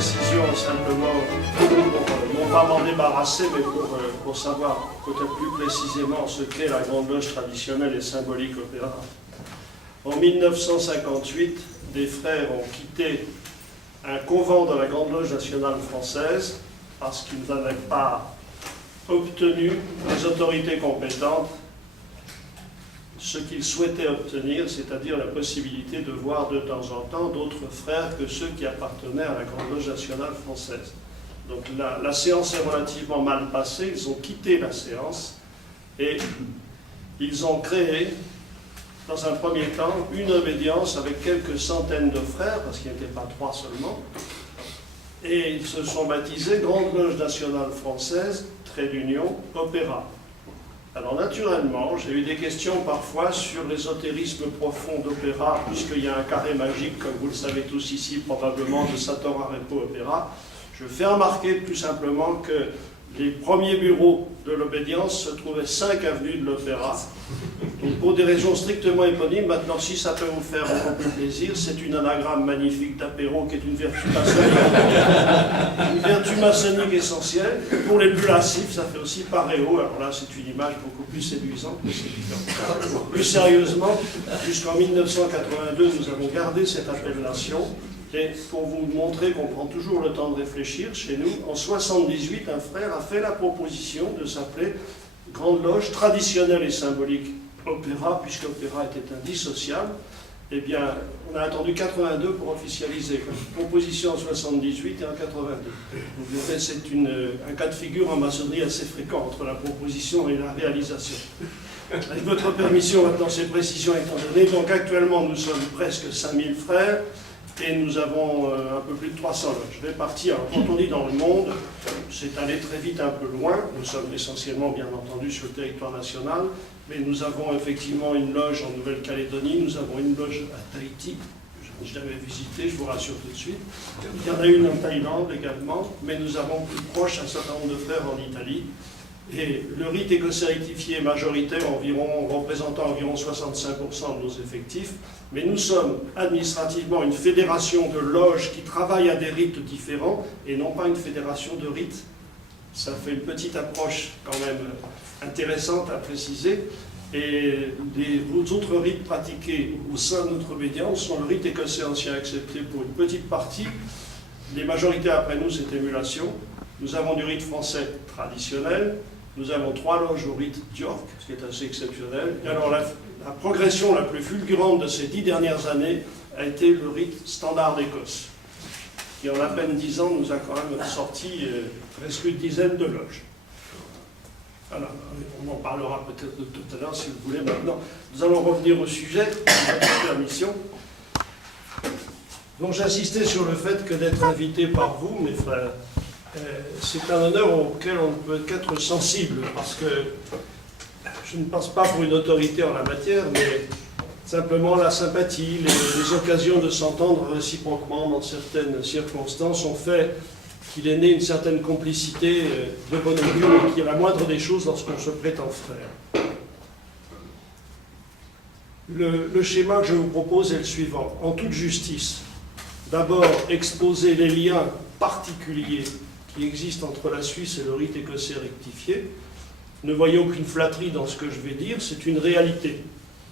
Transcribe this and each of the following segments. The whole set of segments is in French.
précisions simplement, non pas m'en débarrasser, mais pour savoir peut-être plus précisément ce qu'est la Grande Loge traditionnelle et symbolique Opéra. En 1958, des frères ont quitté un convent de la Grande Loge nationale française parce qu'ils n'avaient pas obtenu des autorités compétentes ce qu'ils souhaitaient obtenir, c'est-à-dire la possibilité de voir de temps en temps d'autres frères que ceux qui appartenaient à la Grande Loge nationale française. Donc la séance est relativement mal passée, ils ont quitté la séance et ils ont créé, dans un premier temps, une obédience avec quelques centaines de frères, parce qu'il n'y était pas 3 seulement, et ils se sont baptisés Grande Loge nationale française, trait d'union, Opéra. Alors naturellement, j'ai eu des questions parfois sur l'ésotérisme profond d'Opéra, puisqu'il y a un carré magique, comme vous le savez tous ici, probablement, de Satoru Arepo Opéra. Je fais remarquer tout simplement que les premiers bureaux de l'obédience se trouvaient 5 avenues de l'Opéra. Donc pour des raisons strictement éponymes, maintenant si ça peut vous faire beaucoup plus plaisir, c'est une anagramme magnifique d'apéro qui est une vertu maçonnique. Une vertu maçonnique essentielle. Pour les plus lascifs, ça fait aussi paréo. Alors là, c'est une image beaucoup plus séduisante, mais c'est différent. Plus sérieusement, jusqu'en 1982, nous avons gardé cette appellation. Et pour vous montrer qu'on prend toujours le temps de réfléchir, chez nous, en 1978, un frère a fait la proposition de s'appeler Grande Loge traditionnelle et symbolique Opéra, puisque Opéra était indissociable. Eh bien, on a attendu 82 pour officialiser. Proposition en 78 et en 82. Vous verrez, c'est un cas de figure en maçonnerie assez fréquent entre la proposition et la réalisation. Avec votre permission, maintenant, ces précisions étant données, donc actuellement, nous sommes presque 5000 frères. Et nous avons un peu plus de 300 loges. Réparties, alors quand on dit dans le monde, c'est allé très vite un peu loin. Nous sommes essentiellement, bien entendu, sur le territoire national, mais nous avons effectivement une loge en Nouvelle-Calédonie, nous avons une loge à Tahiti, que je n'ai jamais visitée, je vous rassure tout de suite. Il y en a une en Thaïlande également, mais nous avons plus proche un certain nombre de frères en Italie. Et le rite écossais rectifié est majoritaire, représentant environ 65% de nos effectifs, mais nous sommes administrativement une fédération de loges qui travaillent à des rites différents et non pas une fédération de rites. Ça fait une petite approche quand même intéressante à préciser. Et les autres rites pratiqués au sein de notre obédience sont le rite écossais ancien accepté pour une petite partie. Les majorités après nous, c'est émulation. Nous avons du rite français traditionnel. Nous avons 3 loges au rite d'York, ce qui est assez exceptionnel. Et alors la progression la plus fulgurante de ces 10 dernières années a été le rite standard d'Écosse, qui en à peine 10 ans nous a quand même sorti presque une dizaine de loges. Voilà, on en parlera peut-être tout à l'heure si vous voulez. Maintenant, nous allons revenir au sujet, avec votre permission. Donc j'insistais sur le fait que d'être invité par vous, mes frères, c'est un honneur auquel on ne peut qu'être sensible, parce que je ne pense pas pour une autorité en la matière, mais simplement la sympathie, les occasions de s'entendre réciproquement dans certaines circonstances ont fait qu'il est né une certaine complicité de bon augure, et qui est la moindre des choses lorsqu'on se prétend frère. Le schéma que je vous propose est le suivant. En toute justice, d'abord exposer les liens particuliers qui existe entre la Suisse et le rite écossais rectifié. Ne voyez aucune flatterie dans ce que je vais dire, c'est une réalité.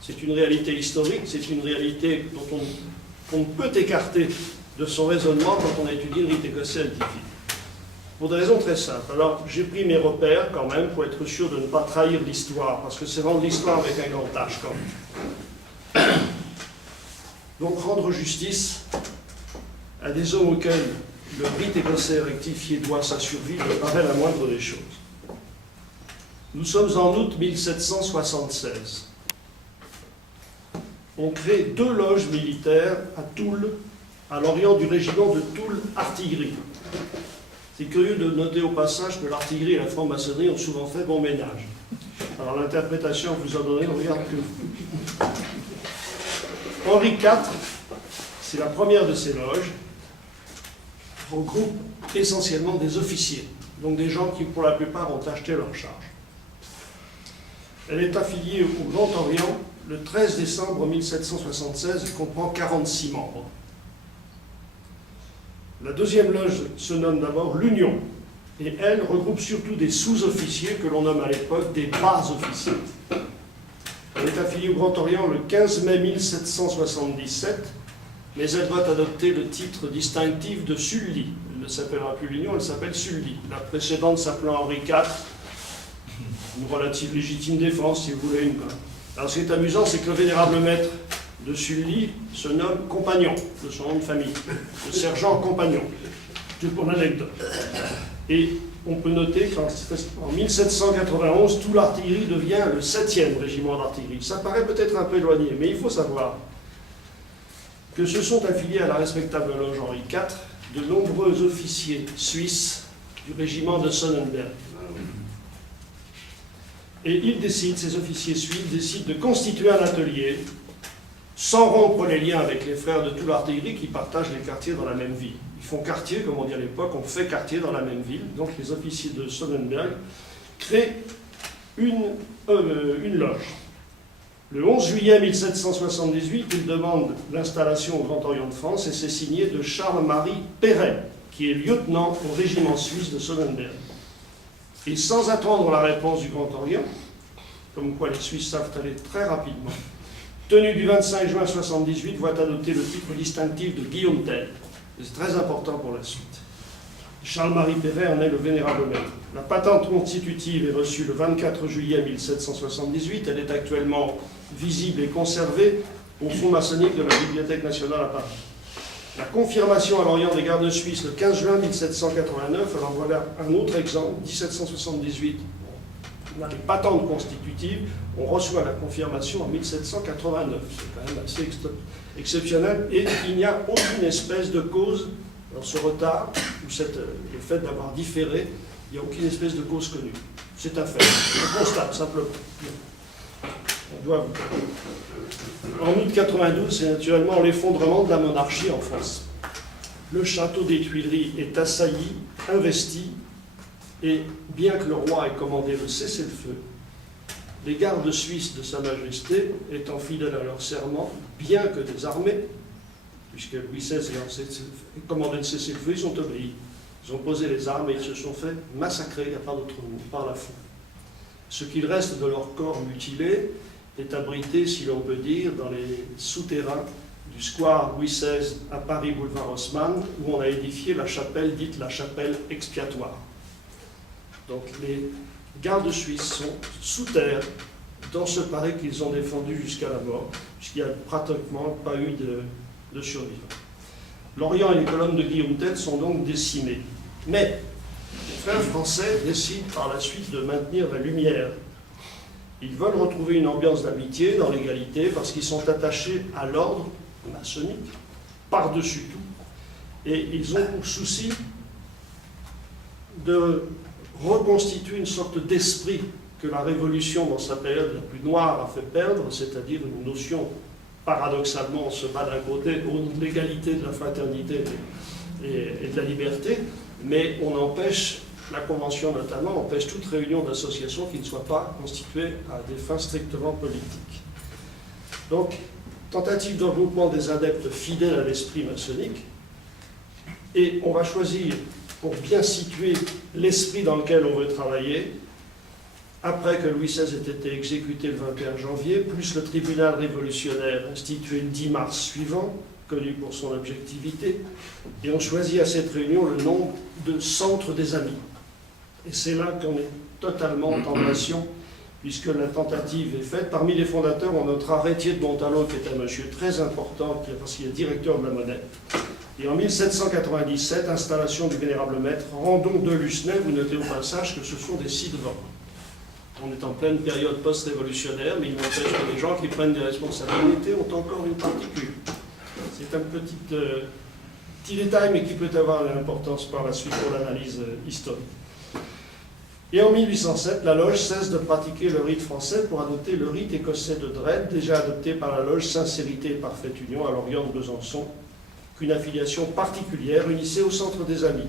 C'est une réalité historique, c'est une réalité dont on ne peut écarter de son raisonnement quand on étudie le rite écossais rectifié. Pour des raisons très simples. Alors, j'ai pris mes repères quand même pour être sûr de ne pas trahir l'histoire, parce que c'est rendre l'histoire avec un grand H quand même. Donc, rendre justice à des hommes auxquels le rite écossais rectifié doit sa survie me paraît la moindre des choses. Nous sommes en août 1776. On crée 2 loges militaires à Toul, à l'orient du régiment de Toul artillerie. C'est curieux de noter au passage que l'artillerie et la franc-maçonnerie ont souvent fait bon ménage. Alors l'interprétation que vous en donnez, on regarde que Henri IV, c'est la première de ces loges, regroupe essentiellement des officiers, donc des gens qui pour la plupart ont acheté leur charge. Elle est affiliée au Grand Orient le 13 décembre 1776 et comprend 46 membres. La deuxième loge se nomme d'abord l'Union, et elle regroupe surtout des sous-officiers que l'on nomme à l'époque des bas-officiers. Elle est affiliée au Grand Orient le 15 mai 1777, mais elle doit adopter le titre distinctif de Sully. Elle ne s'appellera plus l'Union, elle s'appelle Sully. La précédente s'appelant Henri IV, une relative légitime défense, si vous voulez. Alors ce qui est amusant, c'est que le vénérable maître de Sully se nomme Compagnon, de son nom de famille, le sergent Compagnon. C'est pour l'anecdote. Et on peut noter qu'en 1791, tout l'artillerie devient le 7e régiment d'artillerie. Ça paraît peut-être un peu éloigné, mais il faut savoir que se sont affiliés à la respectable loge Henri IV de nombreux officiers suisses du régiment de Sonnenberg. Et ils décident, ces officiers suisses décident de constituer un atelier sans rompre les liens avec les frères de tout l'artillerie qui partagent les quartiers dans la même ville. Ils font quartier, comme on dit à l'époque, on fait quartier dans la même ville. Donc les officiers de Sonnenberg créent une loge. Le 11 juillet 1778, ils demandent l'installation au Grand Orient de France et c'est signé de Charles-Marie Perret, qui est lieutenant au régiment suisse de Sonnenberg. Et sans attendre la réponse du Grand Orient, comme quoi les Suisses savent aller très rapidement, tenue du 25 juin 1978 voit adopter le titre distinctif de Guillaume Tell. C'est très important pour la suite. Charles-Marie Perret en est le vénérable maître. La patente constitutive est reçue le 24 juillet 1778. Elle est actuellement visible et conservée au fonds maçonnique de la Bibliothèque nationale à Paris. La confirmation à l'Orient des gardes suisses le 15 juin 1789, alors voilà un autre exemple, 1778. On a les patentes constitutives, on reçoit la confirmation en 1789. C'est quand même assez exceptionnel et il n'y a aucune espèce de cause dans ce retard ou le fait d'avoir différé, il n'y a aucune espèce de cause connue. C'est un fait. On constate simplement. On doit... En août 92, c'est naturellement l'effondrement de la monarchie en France. Le château des Tuileries est assailli, investi, et bien que le roi ait commandé le cessez-le-feu, les gardes suisses de Sa Majesté, étant fidèles à leur serment, bien que désarmés, puisque Louis XVI a commandé le cessez-le-feu, ils ont obéi. Ils ont posé les armes et ils se sont fait massacrer, il n'y a pas d'autre mot, par la foule. Ce qu'il reste de leur corps mutilé est abrité, si l'on peut dire, dans les souterrains du square Louis XVI à Paris, boulevard Haussmann, où on a édifié la chapelle dite la chapelle expiatoire. Donc les gardes suisses sont sous terre dans ce palais qu'ils ont défendu jusqu'à la mort, puisqu'il n'y a pratiquement pas eu de survivants. L'Orient et les colonnes de Guillaume Tell sont donc décimées. Mais les frères français décident par la suite de maintenir la lumière. Ils veulent retrouver une ambiance d'amitié dans l'égalité parce qu'ils sont attachés à l'ordre maçonnique par-dessus tout. Et ils ont pour souci de reconstituer une sorte d'esprit que la Révolution, dans sa période la plus noire, a fait perdre, c'est-à-dire une notion, paradoxalement, on se bat d'un côté au nom de l'égalité, de la fraternité et de la liberté, mais on empêche, la Convention notamment, empêche toute réunion d'associations qui ne soit pas constituée à des fins strictement politiques. Donc, tentative de regroupement des adeptes fidèles à l'esprit maçonnique, et on va choisir, pour bien situer l'esprit dans lequel on veut travailler, après que Louis XVI ait été exécuté le 21 janvier, plus le tribunal révolutionnaire institué le 10 mars suivant, connu pour son objectivité, et on choisit à cette réunion le nom de Centre des Amis. Et c'est là qu'on est totalement en tentation, puisque la tentative est faite. Parmi les fondateurs, on notera Rétier de Montalon, qui est un monsieur très important, parce qu'il est directeur de la Monnaie. Et en 1797, installation du vénérable maître, Randon de Lucenay. Vous notez au passage que ce sont des ci-devant. On est en pleine période post-révolutionnaire, mais il n'empêche que les gens qui prennent des responsabilités ont encore une particule. C'est un petit détail, mais qui peut avoir une importance par la suite pour l'analyse historique. Et en 1807, la loge cesse de pratiquer le rite français pour adopter le rite écossais de Dred, déjà adopté par la loge Sincérité et Parfaite Union à l'Orient de Besançon, qu'une affiliation particulière unissait au Centre des Amis.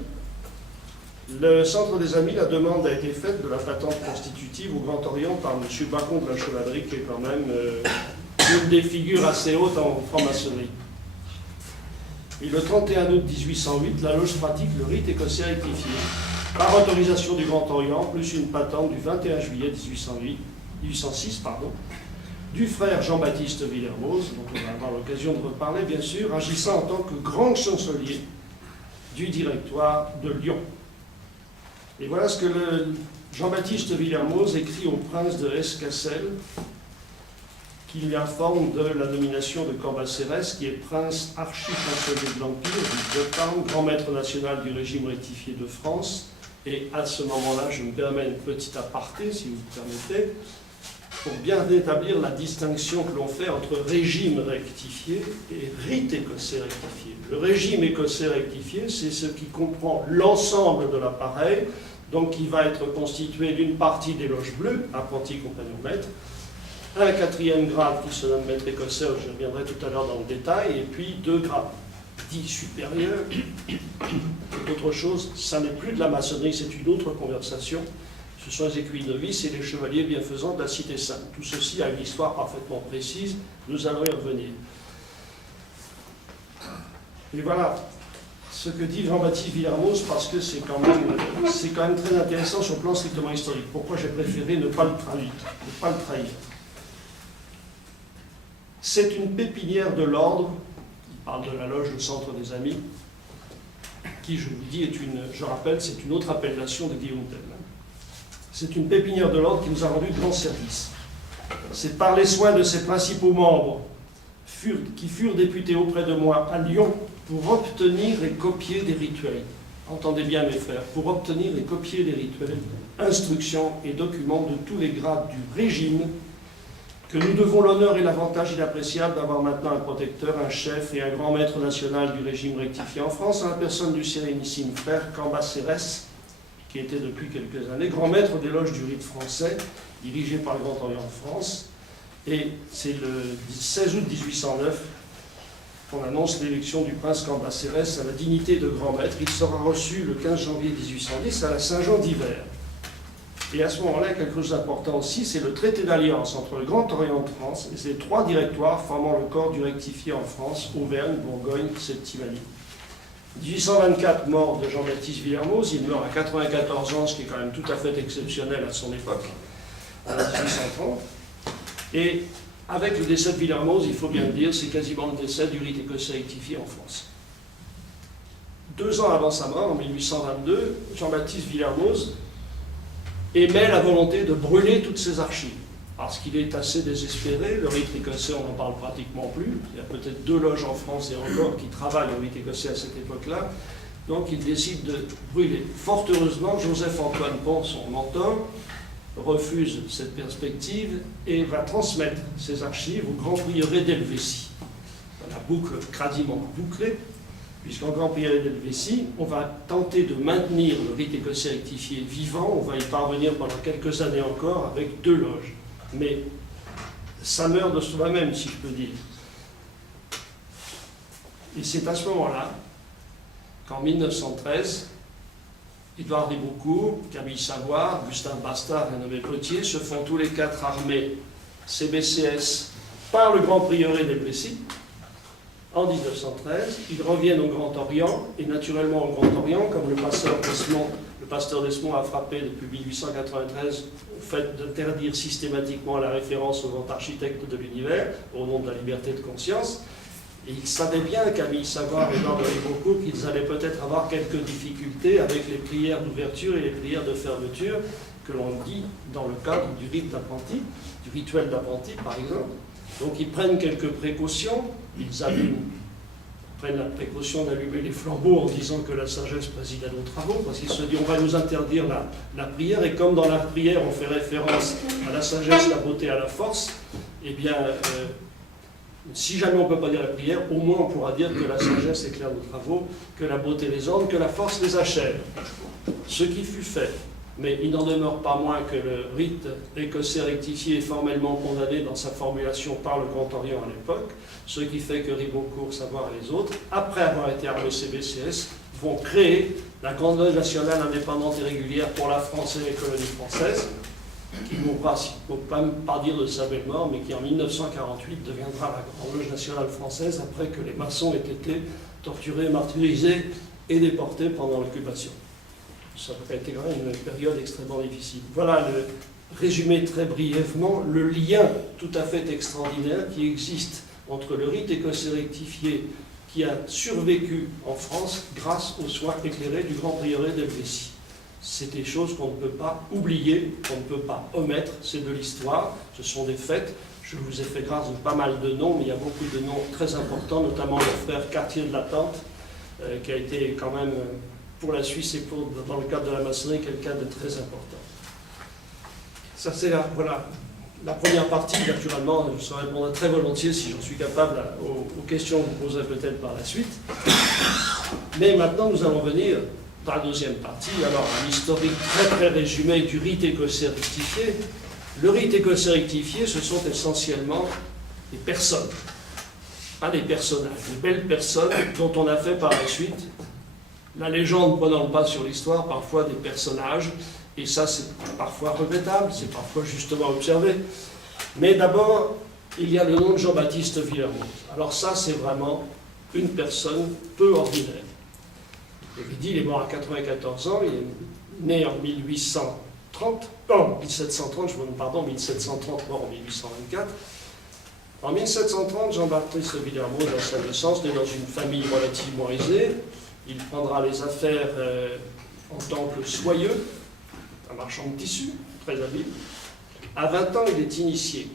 Le Centre des Amis, la demande a été faite de la patente constitutive au Grand Orient par M. Bacon de la Chevalerie, qui est quand même une des figures assez hautes en franc-maçonnerie. Et le 31 août 1808, la loge pratique le rite écossais rectifié, par autorisation du Grand Orient, plus une patente du 21 juillet 1806, du frère Jean-Baptiste Villermoz, dont on va avoir l'occasion de reparler bien sûr, agissant en tant que grand chancelier du directoire de Lyon. Et voilà ce que Jean-Baptiste Villermoz écrit au prince de Hesse-Cassel, qui lui informe de la nomination de Cambacérès, qui est prince archi-chancelier de l'Empire, du Bretagne, grand maître national du régime rectifié de France. Et à ce moment-là, je me permets une petite aparté, si vous me permettez, pour bien établir la distinction que l'on fait entre régime rectifié et rite écossais rectifié. Le régime écossais rectifié, c'est ce qui comprend l'ensemble de l'appareil, donc qui va être constitué d'une partie des loges bleues, apprenti, compagnon, maître, un 4e grade qui se nomme maître écossais, je reviendrai tout à l'heure dans le détail, et puis 2 grades dits supérieurs. C'est autre chose, ça n'est plus de la maçonnerie, c'est une autre conversation. Ce sont les écuyers novices et les chevaliers bienfaisants de la Cité Sainte. Tout ceci a une histoire parfaitement précise, nous allons y revenir. Et voilà ce que dit Jean-Baptiste Villermoz, parce que c'est quand même très intéressant sur le plan strictement historique. Pourquoi j'ai préféré ne pas le trahir. C'est une pépinière de l'ordre, il parle de la loge du Centre des Amis, qui, je vous dis, je rappelle, c'est une autre appellation de Guillaume Tell. C'est une pépinière de l'ordre qui nous a rendu de grands services. C'est par les soins de ses principaux membres qui furent députés auprès de moi à Lyon pour obtenir et copier des rituels. Entendez bien mes frères, pour obtenir et copier des rituels, instructions et documents de tous les grades du régime, que nous devons l'honneur et l'avantage inappréciable d'avoir maintenant un protecteur, un chef et un grand maître national du régime rectifié en France, en la personne du sérénissime frère Cambacérès, qui était depuis quelques années grand maître des loges du rite français, dirigé par le Grand Orient de France. Et c'est le 16 août 1809 qu'on annonce l'élection du prince Cambacérès à la dignité de grand maître. Il sera reçu le 15 janvier 1810 à la Saint-Jean d'hiver. Et à ce moment-là, quelque chose d'important aussi, c'est le traité d'alliance entre le Grand Orient de France et ses 3 directoires formant le corps du rectifié en France, Auvergne, Bourgogne, Septimanie. 1824, mort de Jean-Baptiste Villermoz, il meurt à 94 ans, ce qui est quand même tout à fait exceptionnel à son époque, à 1830. Et avec le décès de Villermoz, il faut bien le dire, c'est quasiment le décès du rite écossais rectifié en France. 2 ans avant sa mort, en 1822, Jean-Baptiste Villermoz émet la volonté de brûler toutes ses archives, parce qu'il est assez désespéré. Le rite écossais, on n'en parle pratiquement plus. Il y a peut-être 2 loges en France et encore qui travaillent au rite écossais à cette époque-là. Donc il décide de brûler. Fort heureusement, Joseph-Antoine Pons, son mentor, refuse cette perspective et va transmettre ses archives au grand prieuré d'Helvétie. La boucle quasiment bouclée, puisqu'en grand prieuré d'Helvétie, on va tenter de maintenir le rite écossais rectifié vivant. On va y parvenir pendant quelques années encore avec 2 loges. Mais ça meurt de soi-même, si je peux dire. Et c'est à ce moment-là qu'en 1913, Édouard Ribeaucourt, Camille Savoie, Gustave Bastard et Noël Potier se font tous les 4 armés CBCS par le Grand Prieuré d'Helvétie en 1913. Ils reviennent au Grand Orient, et naturellement au Grand Orient, comme le pasteur Desmond a frappé depuis 1893 au fait d'interdire systématiquement la référence au grand architecte de l'univers, au nom de la liberté de conscience. Et ils savaient bien, Camille Savoie et Édouard Ribeaucourt, qu'ils allaient peut-être avoir quelques difficultés avec les prières d'ouverture et les prières de fermeture que l'on dit dans le cadre du rite d'apprenti, du rituel d'apprenti par exemple. Donc ils prennent quelques précautions, prennent la précaution d'allumer les flambeaux en disant que la sagesse préside à nos travaux, parce qu'ils se disent on va nous interdire la prière, et comme dans la prière on fait référence à la sagesse, la beauté, à la force, eh bien si jamais on ne peut pas dire la prière, au moins on pourra dire que la sagesse éclaire nos travaux, que la beauté les ordonne, que la force les achève. Ce qui fut fait. Mais il n'en demeure pas moins que le rite écossais rectifié est formellement condamné dans sa formulation par le Grand Orient à l'époque, ce qui fait que Ribeaucourt, Savoie et les autres, après avoir été armés CBCS, vont créer la Grande Loge nationale indépendante et régulière pour la France et les colonies françaises, qui ne faut pas dire de sa belle mort, mais qui en 1948 deviendra la Grande Loge nationale française après que les maçons aient été torturés, martyrisés et déportés pendant l'occupation. Ça a été quand même une période extrêmement difficile. Voilà le résumé très brièvement le lien tout à fait extraordinaire qui existe entre le rite écossais rectifié qui a survécu en France grâce aux soins éclairés du grand prieuré d'Helvétie. C'est des choses qu'on ne peut pas oublier, qu'on ne peut pas omettre, c'est de l'histoire, ce sont des faits. Je vous ai fait grâce de pas mal de noms, mais il y a beaucoup de noms très importants, notamment le frère Cartier de la Tente, qui a été quand même, pour la Suisse et dans le cadre de la maçonnerie, quelqu'un de très important. Ça, c'est voilà, la première partie. Naturellement, je répondrai très volontiers, si j'en suis capable, aux questions que vous poserez peut-être par la suite. Mais maintenant, nous allons venir dans la deuxième partie, alors un historique très très résumé du rite écossais rectifié. Le rite écossais rectifié, ce sont essentiellement des personnes, pas des personnages, des belles personnes dont on a fait par la suite, la légende prenant le pas sur l'histoire, parfois des personnages, et ça c'est parfois regrettable, c'est parfois justement observé. Mais d'abord, il y a le nom de Jean-Baptiste Villermoz. Alors ça, c'est vraiment une personne peu ordinaire. Il est mort à 94 ans, il est né en 1730, mort en 1824. En 1730, Jean-Baptiste Villermoz, à sa naissance, né dans une famille relativement aisée. Il prendra les affaires en tant que soyeux, un marchand de tissus, très habile. À 20 ans, il est initié,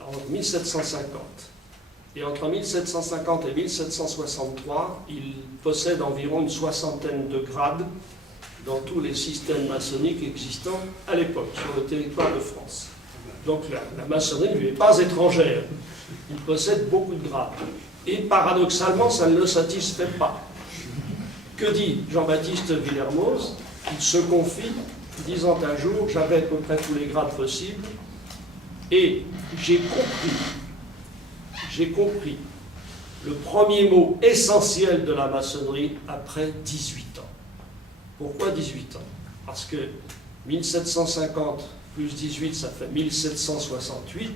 en 1750. Et entre 1750 et 1763, il possède environ une soixantaine de grades dans tous les systèmes maçonniques existants à l'époque, sur le territoire de France. Donc la maçonnerie ne lui est pas étrangère. Il possède beaucoup de grades. Et paradoxalement, ça ne le satisfait pas. Que dit Jean-Baptiste Villermoz? Il se confie, disant un jour, j'avais à peu près tous les grades possibles, et j'ai compris le premier mot essentiel de la maçonnerie après 18 ans. Pourquoi 18 ans? Parce que 1750 plus 18, ça fait 1768,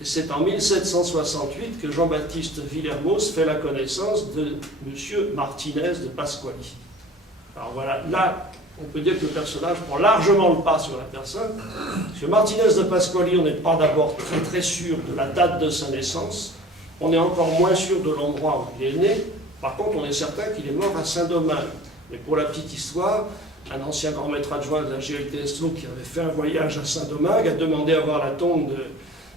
et c'est en 1768 que Jean-Baptiste Villermoz fait la connaissance de M. Martinez de Pasquali. Alors voilà, là, on peut dire que le personnage prend largement le pas sur la personne. Parce que Martinez de Pasquali, on n'est pas d'abord très très sûr de la date de sa naissance, on est encore moins sûr de l'endroit où il est né. Par contre, on est certain qu'il est mort à Saint-Domingue. Mais pour la petite histoire, un ancien grand maître adjoint de la GLTSO qui avait fait un voyage à Saint-Domingue a demandé à voir la tombe de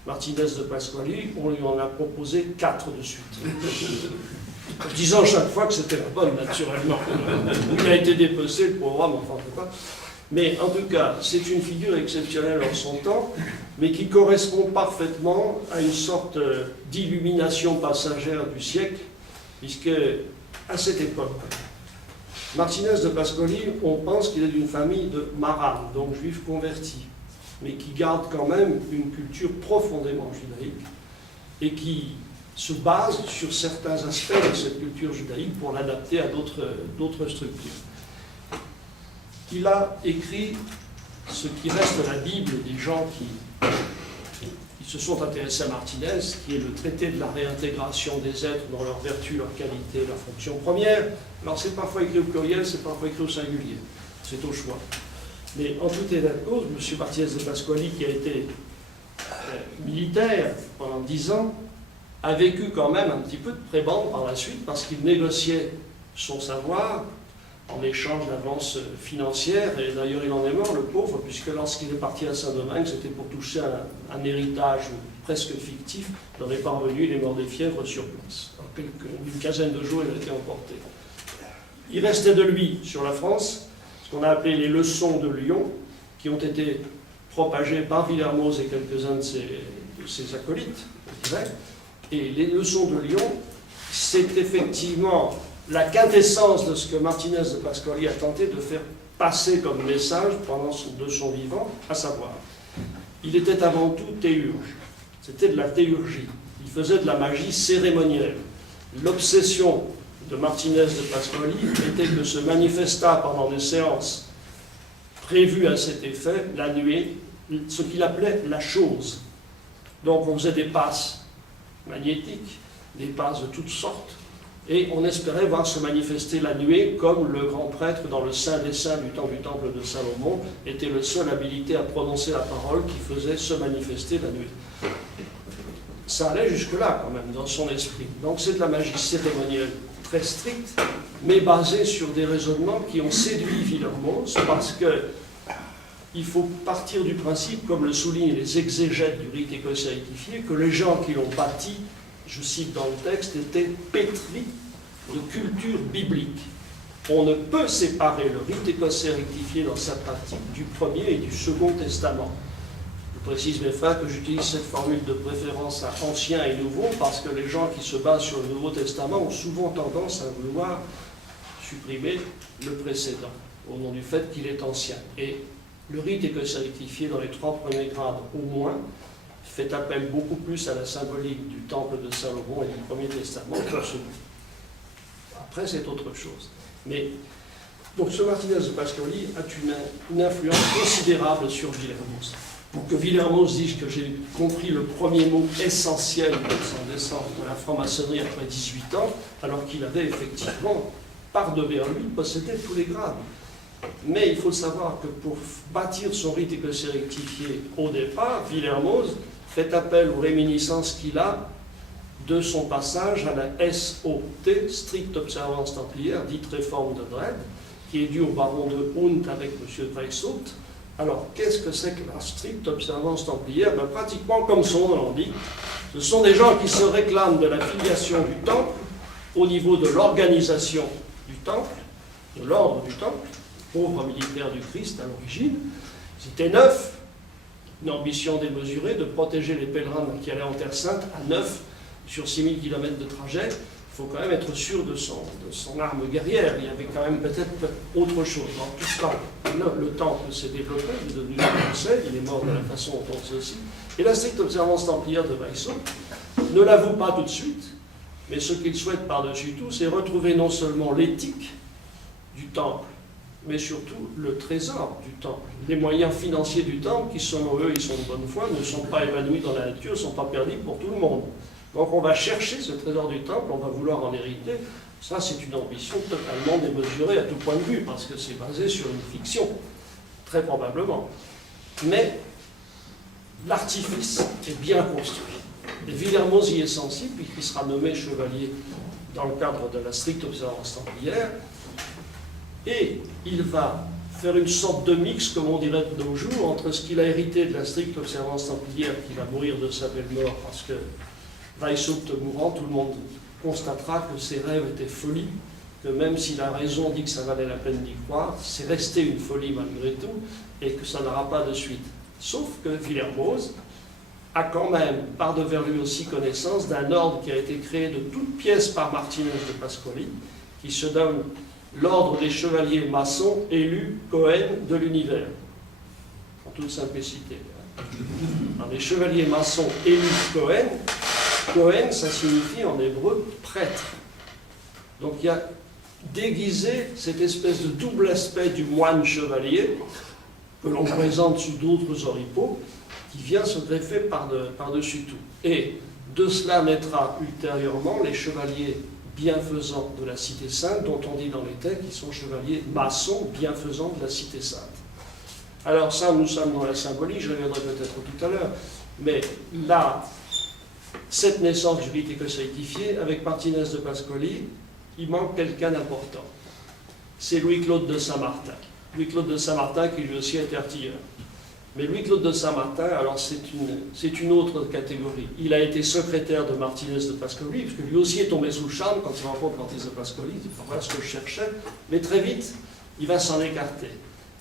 Martinez de Pasquali. On lui en a proposé 4 de suite. Disant chaque fois que c'était la bonne, naturellement. Il a été dépecé, le pauvre homme, enfin, pas. Mais en tout cas, c'est une figure exceptionnelle en son temps, mais qui correspond parfaitement à une sorte d'illumination passagère du siècle, puisque à cette époque, Martinez de Pasquali, on pense qu'il est d'une famille de marans, donc juifs convertis, mais qui garde quand même une culture profondément judaïque et qui se base sur certains aspects de cette culture judaïque pour l'adapter à d'autres structures. Il a écrit ce qui reste la Bible des gens qui se sont intéressés à Martinez, qui est le traité de la réintégration des êtres dans leurs vertus, leurs qualités, leurs fonctions premières. Alors c'est parfois écrit au pluriel, c'est parfois écrit au singulier. C'est au choix. Mais en tout état de cause, M. Martinez de Pasquali, qui a été militaire pendant 10 ans, a vécu quand même un petit peu de prébende par la suite, parce qu'il négociait son savoir en échange d'avances financières, et d'ailleurs il en est mort, le pauvre, puisque lorsqu'il est parti à Saint-Domingue, c'était pour toucher un héritage presque fictif. Il n'en est pas revenu, il est mort des fièvres sur place. En une quinzaine de jours, il a été emporté. Il restait de lui sur la France ce qu'on a appelé les leçons de Lyon, qui ont été propagées par Villermoz et quelques-uns de ses acolytes, je dirais. Et les leçons de Lyon, c'est effectivement la quintessence de ce que Martinez de Pasquali a tenté de faire passer comme message de son vivant, à savoir, il était avant tout théurge. C'était de la théurgie. Il faisait de la magie cérémonielle. L'obsession de Martinez de Pasquali était que se manifesta pendant des séances prévues à cet effet la nuit, ce qu'il appelait la chose. Donc on faisait des passes magnétiques, des passes de toutes sortes, Et on espérait voir se manifester la nuée, comme le grand prêtre dans le Saint des Saints du temple de Salomon était le seul habilité à prononcer la parole qui faisait se manifester la nuée. Ça allait jusque-là quand même, dans son esprit. Donc c'est de la magie cérémonielle très stricte, mais basée sur des raisonnements qui ont séduit Wilermoos, parce que il faut partir du principe, comme le soulignent les exégètes du rite écossais rectifié, que les gens qui l'ont bâti, je cite dans le texte, étaient pétris de culture biblique. On ne peut séparer le rite écossais rectifié dans sa pratique du Premier et du Second Testament. Je précise, mes frères, que j'utilise cette formule de préférence à ancien et nouveau parce que les gens qui se basent sur le Nouveau Testament ont souvent tendance à vouloir supprimer le précédent au nom du fait qu'il est ancien. Et le rite écossais rectifié dans les 3 premiers grades au moins fait appel beaucoup plus à la symbolique du temple de Salomon et du Premier Testament que celui. Après, c'est autre chose. Mais donc ce Martinez de Pascoli a une influence considérable sur Wilermoos. Pour que Wilermoos dise que j'ai compris le premier mot essentiel de son descente de la franc-maçonnerie après 18 ans, alors qu'il avait effectivement, par devers lui, possédé tous les grades. Mais il faut savoir que pour bâtir son rite écossais rectifié au départ, Wilermoos fait appel aux réminiscences qu'il a de son passage à la SOT, stricte observance templière, dite réforme de Dred, qui est due au baron de Hund avec M. Weishaupt. Alors, qu'est-ce que c'est que la stricte observance templière? Ben, pratiquement comme son nom l'indique, ce sont des gens qui se réclament de la filiation du temple au niveau de l'organisation du temple, de l'ordre du temple, pauvre militaire du Christ à l'origine. C'était 9, une ambition démesurée de protéger les pèlerins qui allaient en Terre Sainte à 9 sur 6000 km de trajet. Il faut quand même être sûr de son arme guerrière. Il y avait quand même peut-être autre chose. Dans tout cela, le temple s'est développé, il est devenu français, il est mort de la façon dont on sait aussi. Et la stricte observance templière de Weishaupt ne l'avoue pas tout de suite, mais ce qu'il souhaite par-dessus tout, c'est retrouver non seulement l'éthique du temple, mais surtout le trésor du temple. Les moyens financiers du temple, qui selon eux, ils sont de bonne foi, ne sont pas évanouis dans la nature, ne sont pas perdus pour tout le monde. Donc on va chercher ce trésor du temple, on va vouloir en hériter. Ça, c'est une ambition totalement démesurée à tout point de vue, parce que c'est basé sur une fiction, très probablement. Mais l'artifice est bien construit. Et Wilermoos y est sensible, puisqu'il sera nommé chevalier dans le cadre de la stricte observance templière, et il va faire une sorte de mix, comme on dirait de nos jours, entre ce qu'il a hérité de la stricte observance templière, qui va mourir de sa belle mort, parce que Weishaupt mourant, tout le monde constatera que ses rêves étaient folies, que même si la raison dit que ça valait la peine d'y croire, c'est resté une folie malgré tout, et que ça n'aura pas de suite. Sauf que Wilermoos a quand même, par devers lui aussi, connaissance d'un ordre qui a été créé de toutes pièces par Martinez de Pascoli, qui se donne l'ordre des chevaliers maçons élus Cohen de l'univers, en toute simplicité. Alors, les chevaliers maçons élus Cohen, Cohen, ça signifie en hébreu prêtre. Donc il y a déguisé cette espèce de double aspect du moine chevalier que l'on présente sous d'autres oripeaux, qui vient se greffer par-dessus tout. Et de cela naîtra ultérieurement les chevaliers bienfaisants de la Cité Sainte, dont on dit dans les textes qu'ils sont chevaliers maçons bienfaisants de la Cité Sainte. Alors ça, nous sommes dans la symbolique, je reviendrai peut-être tout à l'heure, mais là, cette naissance du rite écossais rectifié, avec Martinez de Pascoli, il manque quelqu'un d'important. C'est Louis-Claude de Saint-Martin. Louis-Claude de Saint-Martin, qui lui aussi était artilleur. Mais Louis-Claude de Saint-Martin, alors c'est une autre catégorie. Il a été secrétaire de Martinez de Pascoli, parce que lui aussi est tombé sous le charme quand il rencontre Martinez de Pascoli. Il dit, voilà ce que je cherchais. Mais très vite, il va s'en écarter.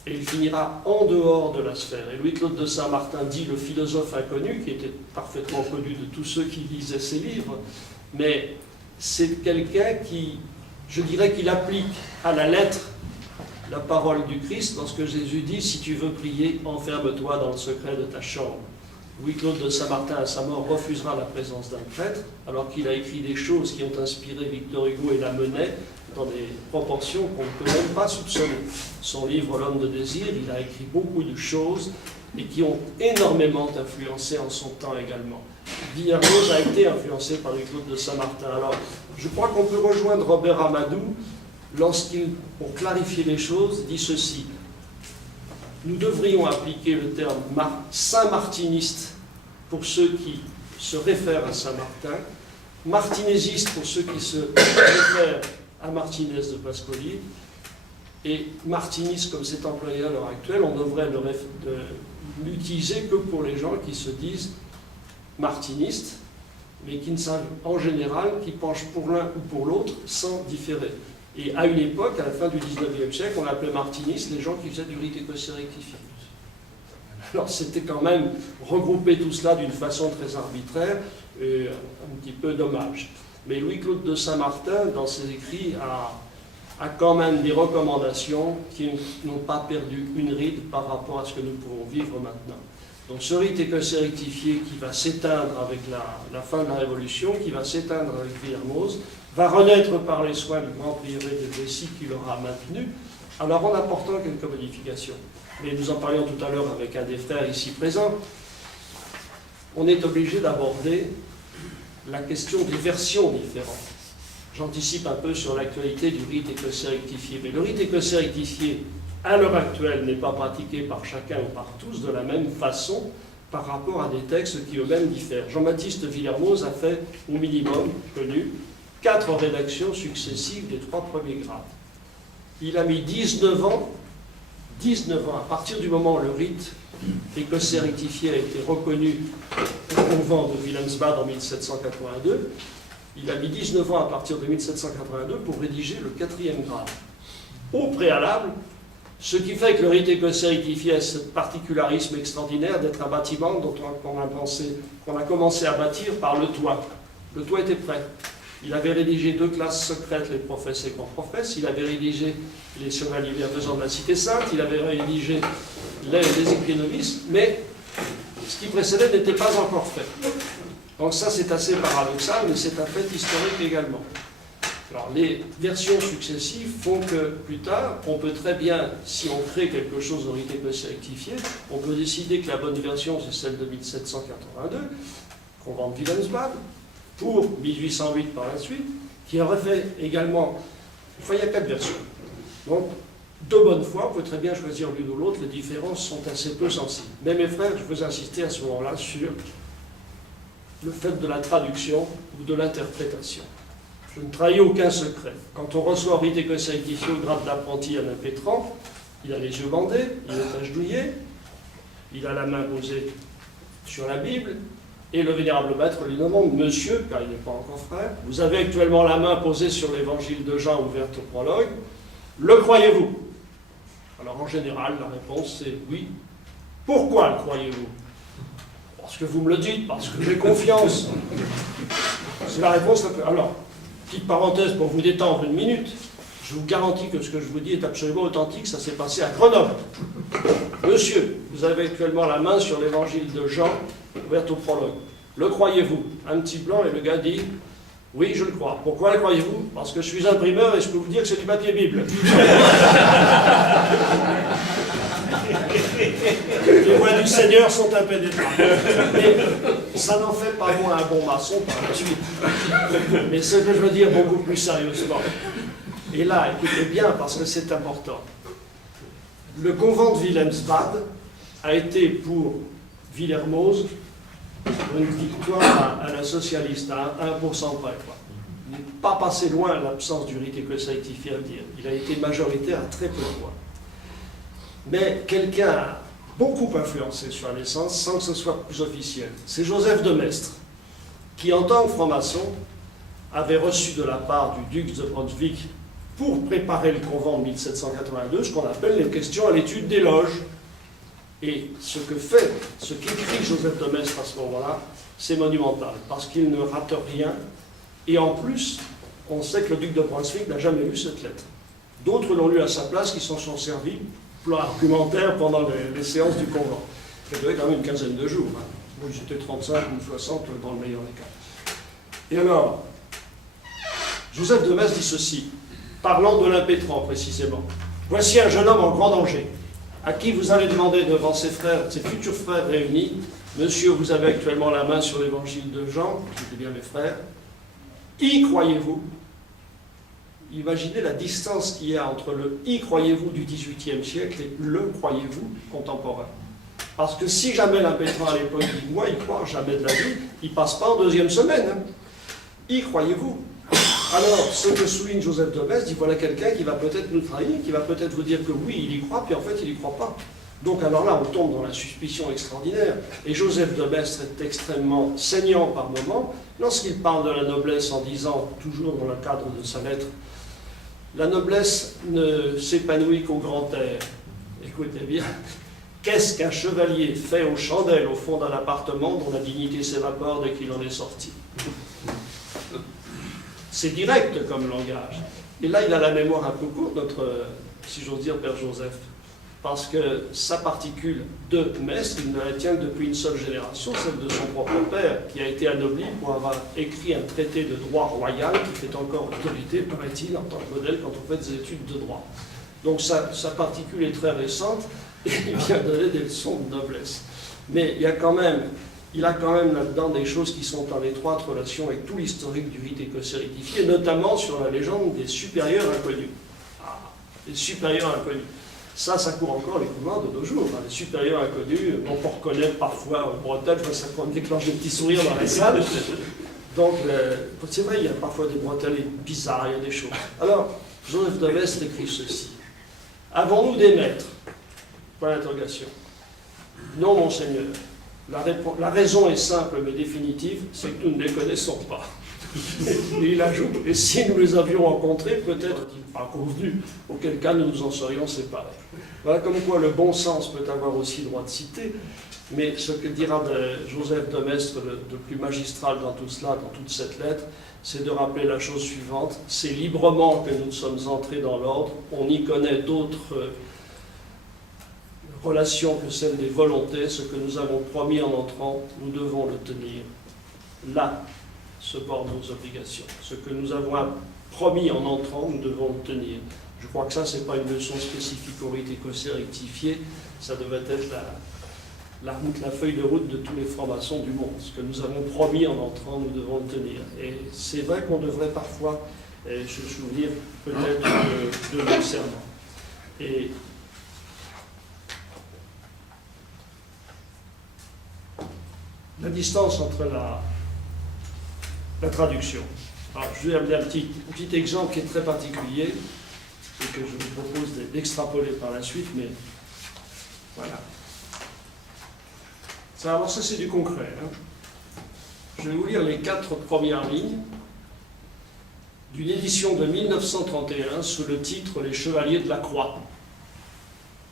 Et il finira en dehors de la sphère. Et Louis-Claude de Saint-Martin dit le philosophe inconnu, qui était parfaitement connu de tous ceux qui lisaient ses livres, mais c'est quelqu'un qui, je dirais, qu'il applique à la lettre la parole du Christ lorsque Jésus dit « Si tu veux prier, enferme-toi dans le secret de ta chambre ». Louis-Claude de Saint-Martin, à sa mort, refusera la présence d'un prêtre, alors qu'il a écrit des choses qui ont inspiré Victor Hugo et Lamennais, dans des proportions qu'on ne peut même pas soupçonner. Son livre L'homme de désir, il a écrit beaucoup de choses et qui ont énormément influencé en son temps également. Villermoz a été influencé par les Claude de Saint-Martin. Alors, je crois qu'on peut rejoindre Robert Amadou lorsqu'il, pour clarifier les choses, dit ceci. Nous devrions appliquer le terme saint-martiniste pour ceux qui se réfèrent à Saint-Martin, martinésiste pour ceux qui se réfèrent à Martinez de Pascoli, et martiniste comme c'est employé à l'heure actuelle, on devrait l'utiliser que pour les gens qui se disent martinistes, mais qui ne savent en général, qui penchent pour l'un ou pour l'autre sans différer. Et à une époque, à la fin du 19e siècle, on appelait martinistes les gens qui faisaient du rite écossais rectifié. Alors c'était quand même regrouper tout cela d'une façon très arbitraire, et un petit peu dommage. Mais Louis-Claude de Saint-Martin, dans ses écrits, a quand même des recommandations qui n'ont pas perdu une ride par rapport à ce que nous pouvons vivre maintenant. Donc ce rite écossais rectifié qui va s'éteindre avec la fin de la Révolution, qui va s'éteindre avec Villermoz, va renaître par les soins du grand prieuré de Bessy qui l'aura maintenu, alors en apportant quelques modifications. Mais nous en parlions tout à l'heure avec un des frères ici présents. On est obligé d'aborder la question des versions différentes. J'anticipe un peu sur l'actualité du rite écossais rectifié. Mais le rite écossais rectifié, à l'heure actuelle, n'est pas pratiqué par chacun ou par tous de la même façon par rapport à des textes qui eux-mêmes diffèrent. Jean-Baptiste Villermoz a fait, au minimum, connu, 4 rédactions successives des 3 premiers grades. Il a mis 19 ans, à partir du moment où le rite écossais rectifié a été reconnu au convent de Wilhelmsbad en 1782, il a mis 19 ans à partir de 1782 pour rédiger le 4e grade. Au préalable, ce qui fait que le rite écossais rectifié a ce particularisme extraordinaire d'être un bâtiment qu'on a commencé à bâtir par le toit. Le toit était prêt. Il avait rédigé 2 classes secrètes, les professes et grands-professes. Il avait rédigé les chevaliers bienfaisants de la Cité Sainte. Il avait rédigé les écrits novices. Mais ce qui précédait n'était pas encore fait. Donc ça, c'est assez paradoxal, mais c'est un fait historique également. Alors, les versions successives font que, plus tard, on peut très bien, si on crée quelque chose au rite écossais rectifié, on peut décider que la bonne version, c'est celle de 1782, convent de Wilhelmsbad, pour 1808 par la suite, qui aurait fait également... Enfin, il y a 4 versions. Donc, de bonne foi, on peut très bien choisir l'une ou l'autre, les différences sont assez peu sensibles. Mais mes frères, je veux insister à ce moment-là sur le fait de la traduction ou de l'interprétation. Je ne trahis aucun secret. Quand on reçoit un rite écossais rectifié au grade d'apprenti à impétrant, il a les yeux bandés, il est agenouillé, il a la main posée sur la Bible, et le vénérable maître lui demande, monsieur, car il n'est pas encore frère, vous avez actuellement la main posée sur l'évangile de Jean ouverte au prologue, le croyez-vous? Alors en général, la réponse c'est oui. Pourquoi le croyez-vous? Parce que vous me le dites, parce que j'ai confiance. C'est la réponse. Alors, petite parenthèse pour vous détendre une minute, je vous garantis que ce que je vous dis est absolument authentique, ça s'est passé à Grenoble. Monsieur, vous avez actuellement la main sur l'évangile de Jean, ouverte au prologue. Le croyez-vous? Un petit blanc et le gars dit, oui, je le crois. Pourquoi le croyez-vous? Parce que je suis imprimeur et je peux vous dire que c'est du papier Bible. Les voies du Seigneur sont impénétrables. Mais ça n'en fait pas moins un bon maçon par la suite. Mais ce que je veux dire beaucoup plus sérieusement, et là, écoutez bien parce que c'est important. Le convent de Wilhelmsbad a été pour Villermoz une victoire à la socialiste, à 1% près. Il n'est pas passé loin l'absence du rite écossais rectifié à dire. Il a été majoritaire à très peu de points. Mais quelqu'un a beaucoup influencé sur la naissance sans que ce soit plus officiel. C'est Joseph de Maistre, qui en tant que franc-maçon avait reçu de la part du duc de Brunswick, pour préparer le convent de 1782, ce qu'on appelle les questions à l'étude des loges. Et ce qu'écrit Joseph de Maistre à ce moment-là, c'est monumental, parce qu'il ne rate rien. Et en plus, on sait que le duc de Brunswick n'a jamais lu cette lettre. D'autres l'ont lu à sa place, qui s'en sont servis, plan argumentaire, pendant les séances du convent. Ça devait quand même une quinzaine de jours. Hein. Oui, c'était 35 ou 60 dans le meilleur des cas. Et alors, Joseph de Maistre dit ceci. parlant de l'impétrant précisément. Voici un jeune homme en grand danger, à qui vous allez demander devant ses frères, ses futurs frères réunis, monsieur, vous avez actuellement la main sur l'évangile de Jean, écoutez bien mes frères, y croyez-vous? Imaginez la distance qu'il y a entre le « y croyez-vous » du XVIIIe siècle et le « croyez-vous » contemporain. Parce que si jamais l'impétrant à l'époque dit « moi, y croire jamais de la vie », il ne passe pas en deuxième semaine. Hein. Y croyez-vous? Alors, ce que souligne Joseph de Maistre, dit voilà quelqu'un qui va peut-être nous trahir, qui va peut-être vous dire que oui, il y croit, puis en fait, il n'y croit pas. Donc alors là, on tombe dans la suspicion extraordinaire. Et Joseph de Maistre est extrêmement saignant par moments, lorsqu'il parle de la noblesse en disant, toujours dans le cadre de sa lettre, la noblesse ne s'épanouit qu'au grand air. Écoutez bien, qu'est-ce qu'un chevalier fait aux chandelles au fond d'un appartement dont la dignité s'évapore dès qu'il en est sorti? C'est direct comme langage. Et là, il a la mémoire un peu courte, notre, si j'ose dire, Père Joseph. Parce que sa particule de Maistre, il ne la tient que depuis une seule génération, celle de son propre père, qui a été anobli pour avoir écrit un traité de droit royal qui fait encore autorité, paraît-il, en tant que modèle quand on fait des études de droit. Donc sa particule est très récente et il vient donner des leçons de noblesse. Mais il a quand même là-dedans des choses qui sont en étroite relation avec tout l'historique du rite écossais rectifié, notamment sur la légende des supérieurs inconnus. Ah, les supérieurs inconnus. Ça court encore les courants de nos jours. Les supérieurs inconnus, on peut reconnaître parfois en Bretagne, je vois ça déclenche des petits sourires dans la salle. Donc, c'est vrai, il y a parfois des bretelles bizarres, il y a des choses. Alors, Joseph de Maistre écrit ceci. Avons-nous des maîtres? Point d'interrogation. Non, monseigneur. La raison est simple mais définitive, c'est que nous ne les connaissons pas. Et il ajoute, et si nous les avions rencontrés, peut-être pas convenus, auquel cas nous nous en serions séparés. Voilà comme quoi le bon sens peut avoir aussi droit de citer, mais ce que dira Joseph de Maistre de plus magistral dans tout cela, dans toute cette lettre, c'est de rappeler la chose suivante, c'est librement que nous sommes entrés dans l'ordre, on y connaît d'autres relations que celles des volontés, ce que nous avons promis en entrant, nous devons le tenir. Là se portent nos obligations. Ce que nous avons promis en entrant, nous devons le tenir. Je crois que ça, ce n'est pas une leçon spécifique au rite écossais rectifié, ça devait être la feuille de route de tous les francs-maçons du monde. Ce que nous avons promis en entrant, nous devons le tenir. Et c'est vrai qu'on devrait parfois se souvenir peut-être de nos serments. Et la distance entre la traduction. Alors, je vais amener un petit exemple qui est très particulier et que je vous propose d'extrapoler par la suite, mais voilà. Alors ça, c'est du concret. Hein. Je vais vous lire les 4 premières lignes d'une édition de 1931 sous le titre « Les Chevaliers de la Croix ».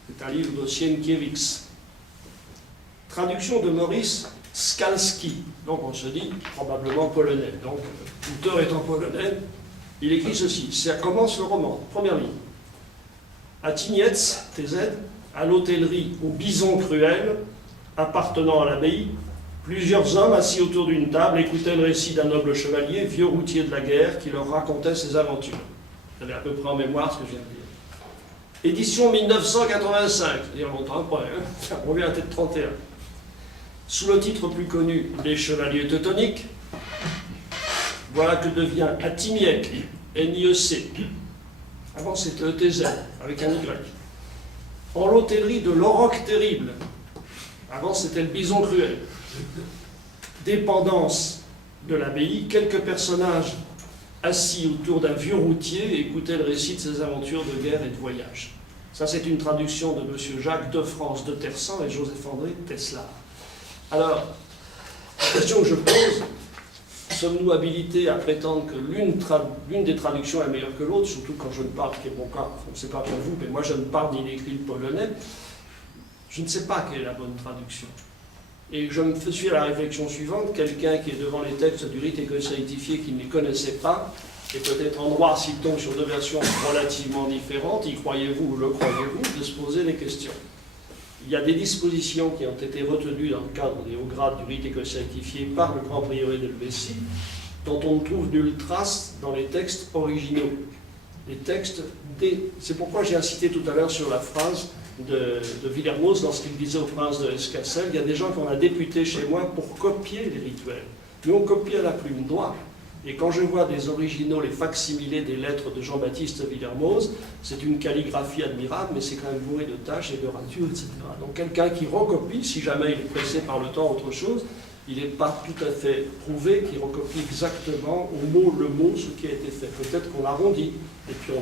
C'est un livre de Sienkiewicz. Traduction de Maurice Skalski, donc on se dit probablement polonais. Donc l'auteur étant polonais, il écrit ceci. Ça commence le roman, première ligne. À Tignietz, TZ, à l'hôtellerie au Bison Cruel, appartenant à l'abbaye, plusieurs hommes assis autour d'une table écoutaient le récit d'un noble chevalier, vieux routier de la guerre, qui leur racontait ses aventures. Vous avez à peu près en mémoire ce que je viens de dire. Édition 1985, c'est-à-dire longtemps après, hein, on revient à tête 31. Sous le titre plus connu, Les Chevaliers Teutoniques, voilà que devient Atimiec, NIEC. Avant c'était ETZ, avec un Y. En l'hôtellerie de l'Auroch Terrible. Avant c'était le Bison Cruel. Dépendance de l'abbaye, quelques personnages assis autour d'un vieux routier écoutaient le récit de ses aventures de guerre et de voyage. Ça c'est une traduction de M. Jacques de France de Tersan et Joseph-André Tesla. Alors, la question que je pose, sommes-nous habilités à prétendre que l'une des traductions est meilleure que l'autre, surtout quand je ne parle, qui est mon cas, je ne sais pas pour vous, mais moi je ne parle ni l'écrit le polonais, je ne sais pas quelle est la bonne traduction. Et je me suis à la réflexion suivante, quelqu'un qui est devant les textes du rite écossais rectifié qui ne les connaissait pas, et peut-être en droit s'il tombe sur 2 versions relativement différentes, y croyez-vous ou le croyez-vous, de se poser des questions. Il y a des dispositions qui ont été retenues dans le cadre des hauts grades du rite écossais rectifié par le grand prieuré d'Helvétie, dont on ne trouve nulle trace dans les textes originaux. les textes. C'est pourquoi j'ai incité tout à l'heure sur la phrase de Villermoz lorsqu'il disait au prince de Escarcelles, il y a des gens qu'on a députés chez moi pour copier les rituels. Nous, on copie à la plume noire. Et quand je vois des originaux, les facsimilés des lettres de Jean-Baptiste Villermoz, c'est une calligraphie admirable, mais c'est quand même bourré de taches et de ratures, etc. Donc quelqu'un qui recopie, si jamais il est pressé par le temps, autre chose, il n'est pas tout à fait prouvé qu'il recopie exactement au mot le mot ce qui a été fait. Peut-être qu'on arrondit, et puis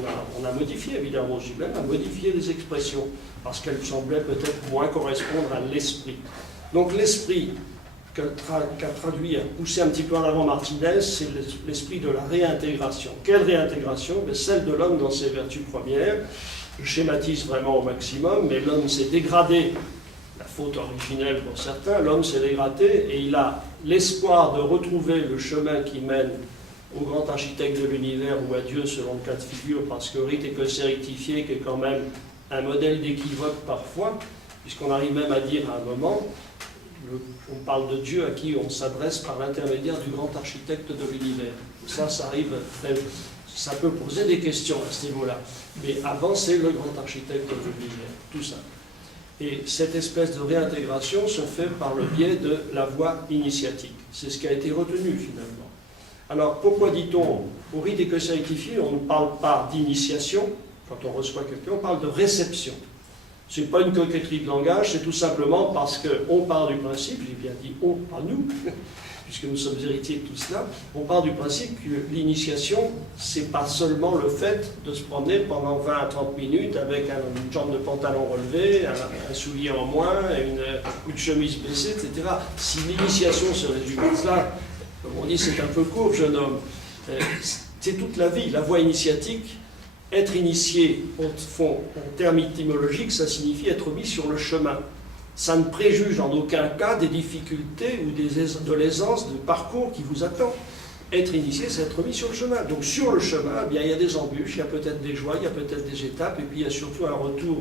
on a modifié, Villermoz lui-même a modifié les expressions, parce qu'elles semblaient peut-être moins correspondre à l'esprit. Donc l'esprit qu'a traduit, a poussé un petit peu en avant Martinez, c'est l'esprit de la réintégration. Quelle réintégration? Celle de l'homme dans ses vertus premières. Je schématise vraiment au maximum, mais l'homme s'est dégradé, la faute originelle pour certains, l'homme s'est dégradé et il a l'espoir de retrouver le chemin qui mène au grand architecte de l'univers ou à Dieu selon le cas de figure, parce que rite écossais rectifié, qui est quand même un modèle d'équivoque parfois, puisqu'on arrive même à dire à un moment, on parle de Dieu à qui on s'adresse par l'intermédiaire du grand architecte de l'univers. Ça arrive, ça peut poser des questions à ce niveau-là. Mais avant, c'est le grand architecte de l'univers, tout ça. Et cette espèce de réintégration se fait par le biais de la voie initiatique. C'est ce qui a été retenu finalement. Alors pourquoi dit-on, au rite écossais rectifié, on ne parle pas d'initiation, quand on reçoit quelqu'un, on parle de réception. Ce n'est pas une coquetterie de langage, c'est tout simplement parce qu'on part du principe, j'ai bien dit on, pas nous, puisque nous sommes héritiers de tout cela, on part du principe que l'initiation, ce n'est pas seulement le fait de se promener pendant 20 à 30 minutes avec une jambe de pantalon relevée, un soulier en moins, une chemise baissée, etc. Si l'initiation se résume à cela, comme on dit, c'est un peu court, jeune homme. C'est toute la vie, la voie initiatique. Être initié, en termes étymologiques, ça signifie être mis sur le chemin. Ça ne préjuge en aucun cas des difficultés ou de l'aisance de parcours qui vous attend. Être initié, c'est être mis sur le chemin. Donc sur le chemin, eh bien, il y a des embûches, il y a peut-être des joies, il y a peut-être des étapes, et puis il y a surtout un retour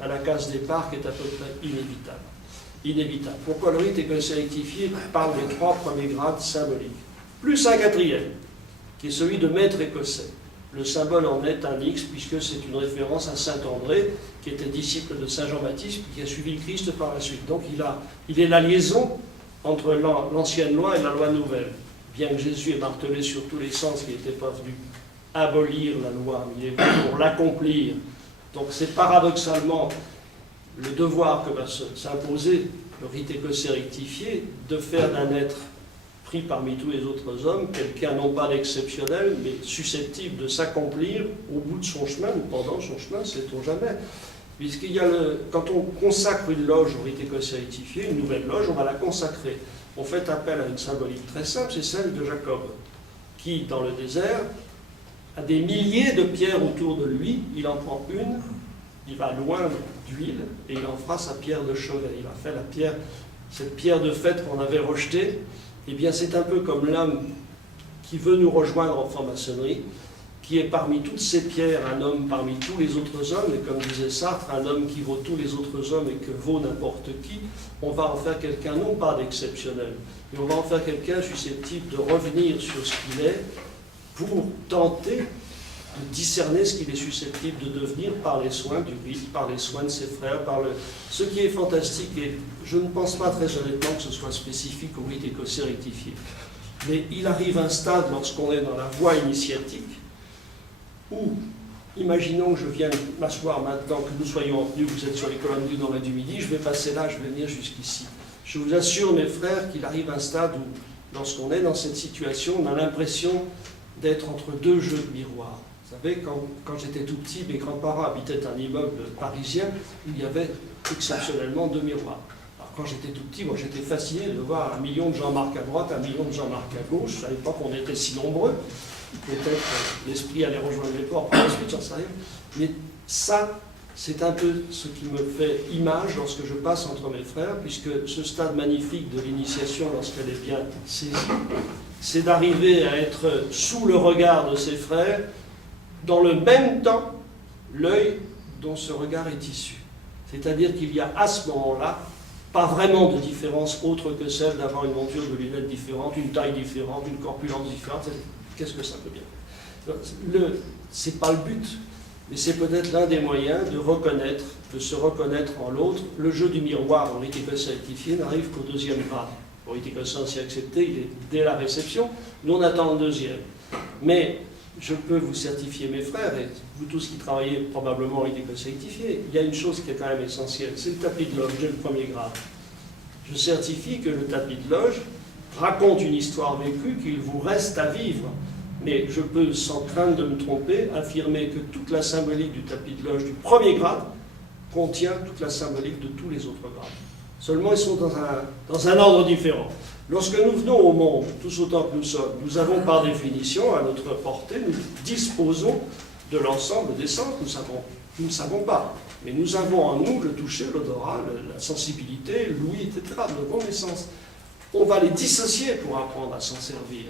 à la case départ qui est à peu près inévitable. Inévitable. Pourquoi le rite écossais rectifié parle des 3 premiers grades symboliques? Plus un 4e, qui est celui de maître écossais. Le symbole en est un X, puisque c'est une référence à saint André, qui était disciple de saint Jean-Baptiste, qui a suivi le Christ par la suite. Donc il est la liaison entre l'ancienne loi et la loi nouvelle. Bien que Jésus ait martelé sur tous les sens qu'il n'était pas venu abolir la loi, mais il est venu pour l'accomplir. Donc c'est paradoxalement le devoir que va s'imposer le rite écossais rectifié, de faire d'un être pris parmi tous les autres hommes, quelqu'un non pas d'exceptionnel, mais susceptible de s'accomplir au bout de son chemin, ou pendant son chemin, sait-on jamais. Puisqu'il y a quand on consacre une loge au rite écossais rectifié, une nouvelle loge, on va la consacrer. On fait appel à une symbolique très simple, c'est celle de Jacob, qui, dans le désert, a des milliers de pierres autour de lui, il en prend une, il va loin d'huile, et il en fera sa pierre de chevet. Il a fait la pierre, cette pierre de fête qu'on avait rejetée. Eh bien, c'est un peu comme l'homme qui veut nous rejoindre en franc-maçonnerie, qui est parmi toutes ces pierres un homme parmi tous les autres hommes, et comme disait Sartre, un homme qui vaut tous les autres hommes et que vaut n'importe qui. On va en faire quelqu'un non pas d'exceptionnel, mais on va en faire quelqu'un susceptible de revenir sur ce qu'il est pour tenter de discerner ce qu'il est susceptible de devenir par les soins du rite, par les soins de ses frères, ce qui est fantastique, et je ne pense pas très honnêtement que ce soit spécifique au rite écossais rectifié. Mais il arrive un stade, lorsqu'on est dans la voie initiatique, où, imaginons que je vienne m'asseoir maintenant, que nous soyons en tenue, vous êtes sur les colonnes du Nord et du Midi, je vais passer là, je vais venir jusqu'ici. Je vous assure, mes frères, qu'il arrive un stade où, lorsqu'on est dans cette situation, on a l'impression d'être entre 2 jeux de miroir. Vous savez, quand j'étais tout petit, mes grands-parents habitaient un immeuble parisien où il y avait exceptionnellement 2 miroirs. Alors quand j'étais tout petit, moi j'étais fasciné de voir 1 million de Jean-Marc à droite, 1 million de Jean-Marc à gauche. Je ne savais pas qu'on était si nombreux. Peut-être l'esprit allait rejoindre les corps par la suite, j'en sais rien. Mais ça, c'est un peu ce qui me fait image lorsque je passe entre mes frères, puisque ce stade magnifique de l'initiation, lorsqu'elle est bien saisie, c'est d'arriver à être sous le regard de ses frères, dans le même temps, l'œil dont ce regard est issu. C'est-à-dire qu'il y a à ce moment-là pas vraiment de différence autre que celle d'avoir une monture de lunettes différente, une taille différente, une corpulence différente. Qu'est-ce que ça peut bien faire? C'est pas le but, mais c'est peut-être l'un des moyens de se reconnaître en l'autre. Le jeu du miroir en rite écossais rectifié n'arrive qu'au 2e grade. Au rite écossais ainsi accepté, il est dès la réception. Nous, on attend le 2e. Mais je peux vous certifier, mes frères, et vous tous qui travaillez probablement en rite écossais rectifié, il y a une chose qui est quand même essentielle, c'est le tapis de loge dès le 1er grade. Je certifie que le tapis de loge raconte une histoire vécue qu'il vous reste à vivre. Mais je peux, sans crainte de me tromper, affirmer que toute la symbolique du tapis de loge du 1er grade contient toute la symbolique de tous les autres grades. Seulement, ils sont dans un ordre différent. Lorsque nous venons au monde, tous autant que nous sommes, nous avons par définition, à notre portée, nous disposons de l'ensemble des sens. Nous ne savons pas. Mais nous avons en nous le toucher, l'odorat, la sensibilité, l'ouïe, etc. Nous avons les sens. On va les dissocier pour apprendre à s'en servir.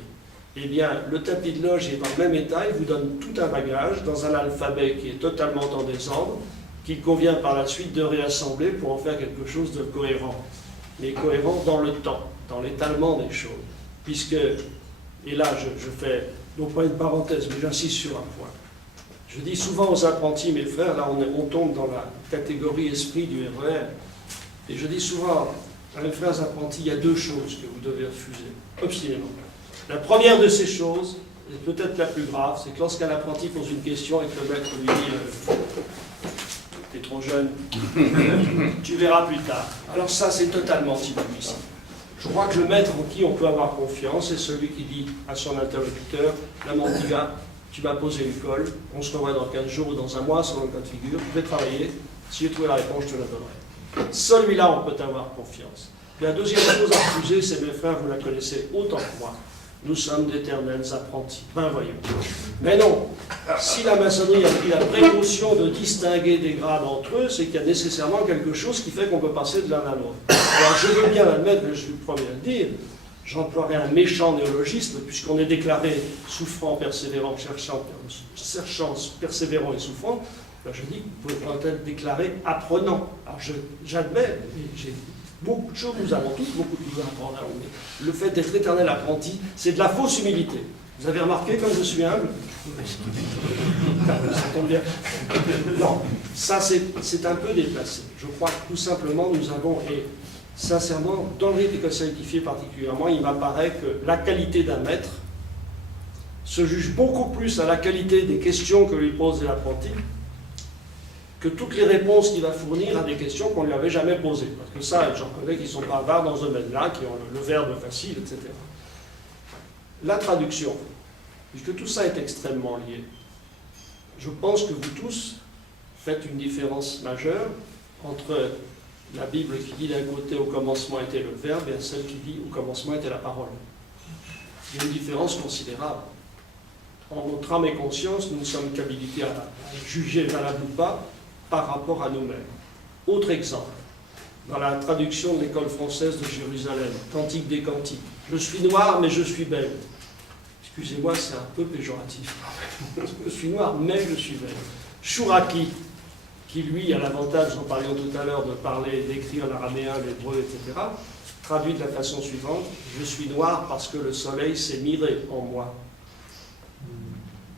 Eh bien, le tapis de loge est dans le même état, il vous donne tout un bagage dans un alphabet qui est totalement en désordre, qu'il convient par la suite de réassembler pour en faire quelque chose de cohérent. Mais cohérent dans le temps, dans l'étalement des choses. Puisque, et là je fais, non pas une parenthèse, mais j'insiste sur un point. Je dis souvent aux apprentis, mes frères, là on tombe dans la catégorie esprit du RER, et je dis souvent à mes frères apprentis, il y a 2 choses que vous devez refuser, obstinément. La première de ces choses, et peut-être la plus grave, c'est que lorsqu'un apprenti pose une question et que le maître lui dit « T'es trop jeune, tu verras plus tard ». Alors ça, c'est totalement inadmissible. Je crois que le maître en qui on peut avoir confiance, c'est celui qui dit à son interlocuteur « Là, mon petit gars, tu m'as posé une colle, on se revoit dans 15 jours ou dans un mois, selon le cas de figure, je vais travailler, si j'ai trouvé la réponse, je te la donnerai. » Celui-là, on peut avoir confiance. Et la deuxième chose à refuser, c'est, mes frères, vous la connaissez autant que moi. Nous sommes d'éternels apprentis. Ben voyons. Mais non, si la maçonnerie a pris la précaution de distinguer des grades entre eux, c'est qu'il y a nécessairement quelque chose qui fait qu'on peut passer de l'un à l'autre. Alors je veux bien l'admettre, mais je suis le premier à le dire, j'emploierai un méchant néologisme, puisqu'on est déclaré souffrant, persévérant, cherchant, persévérant et souffrant. Alors je dis, vous pouvez peut-être déclarer apprenant. Alors j'admets, j'ai beaucoup de choses, nous avons tous beaucoup de choses à apprendre. Mais le fait d'être éternel apprenti, c'est de la fausse humilité. Vous avez remarqué comme je suis humble? Ça tombe bien. Non, ça c'est un peu déplacé. Je crois que tout simplement nous avons, et sincèrement, dans le rite écossais rectifié particulièrement, il m'apparaît que la qualité d'un maître se juge beaucoup plus à la qualité des questions que lui pose l'apprenti que toutes les réponses qu'il va fournir à des questions qu'on ne lui avait jamais posées. Parce que ça, j'en connais qui sont bavards dans ce domaine-là, qui ont le verbe facile, etc. La traduction, puisque tout ça est extrêmement lié, je pense que vous tous faites une différence majeure entre la Bible qui dit d'un côté au commencement était le verbe et celle qui dit au commencement était la parole. Il y a une différence considérable. En notre âme et conscience, nous ne sommes qu'habilités à juger valable ou pas par rapport à nous-mêmes. Autre exemple, dans la traduction de l'école française de Jérusalem, Cantique des Cantiques. Je suis noir, mais je suis belle. Excusez-moi, c'est un peu péjoratif. Je suis noir, mais je suis belle. Chouraki, qui lui a l'avantage, nous en parlions tout à l'heure, de parler, d'écrire l'araméen, l'hébreu, etc., traduit de la façon suivante, je suis noir parce que le soleil s'est miré en moi.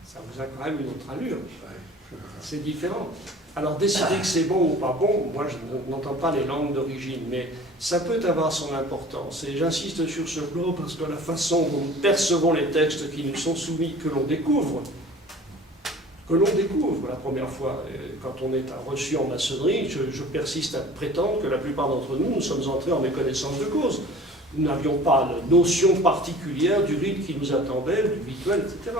Ça vous a quand même une autre allure. C'est différent. Alors, décider que c'est bon ou pas bon, moi je n'entends pas les langues d'origine, mais ça peut avoir son importance. Et j'insiste sur ce plan parce que la façon dont nous percevons les textes qui nous sont soumis, que l'on découvre la première fois, quand on est reçu en maçonnerie, je persiste à prétendre que la plupart d'entre nous, nous sommes entrés en méconnaissance de cause. Nous n'avions pas la notion particulière du rite qui nous attendait, du rituel, etc.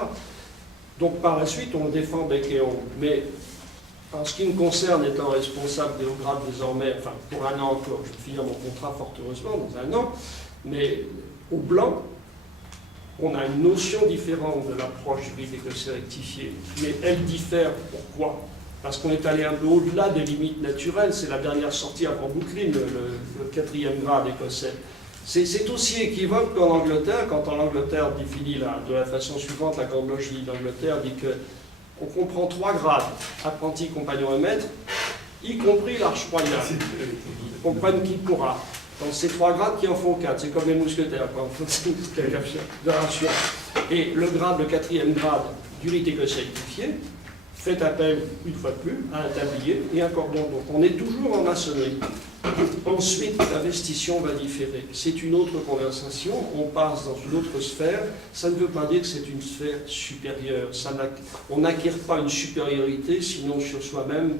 Donc par la suite, on le défend bec et ongle. Mais en ce qui me concerne, étant responsable des hauts grades désormais, enfin pour un an encore, je vais finir mon contrat fort heureusement dans un an, mais au blanc, on a une notion différente de l'approche du rite écossais rectifié, mais elle diffère. Pourquoi? Parce qu'on est allé un peu au-delà des limites naturelles. C'est la dernière sortie avant Brooklyn, le 4e grade écossais. C'est aussi équivoque qu'en Angleterre, quand en Angleterre définit de la façon suivante, la Grande Loge d'Angleterre dit qu'on comprend 3 grades, apprenti, compagnon et maître, y compris l'arche royale. Ils comprennent qui pourra. Donc c'est 3 grades qui en font 4, c'est comme les mousquetaires, quoi. De ration. Et le grade, le 4e grade du rite écossais rectifié, fait appel, une fois de plus, à un tablier et un cordon. Donc on est toujours en maçonnerie. Ensuite, l'investition va différer. C'est une autre conversation, on passe dans une autre sphère. Ça ne veut pas dire que c'est une sphère supérieure. On n'acquiert pas une supériorité, sinon sur soi-même,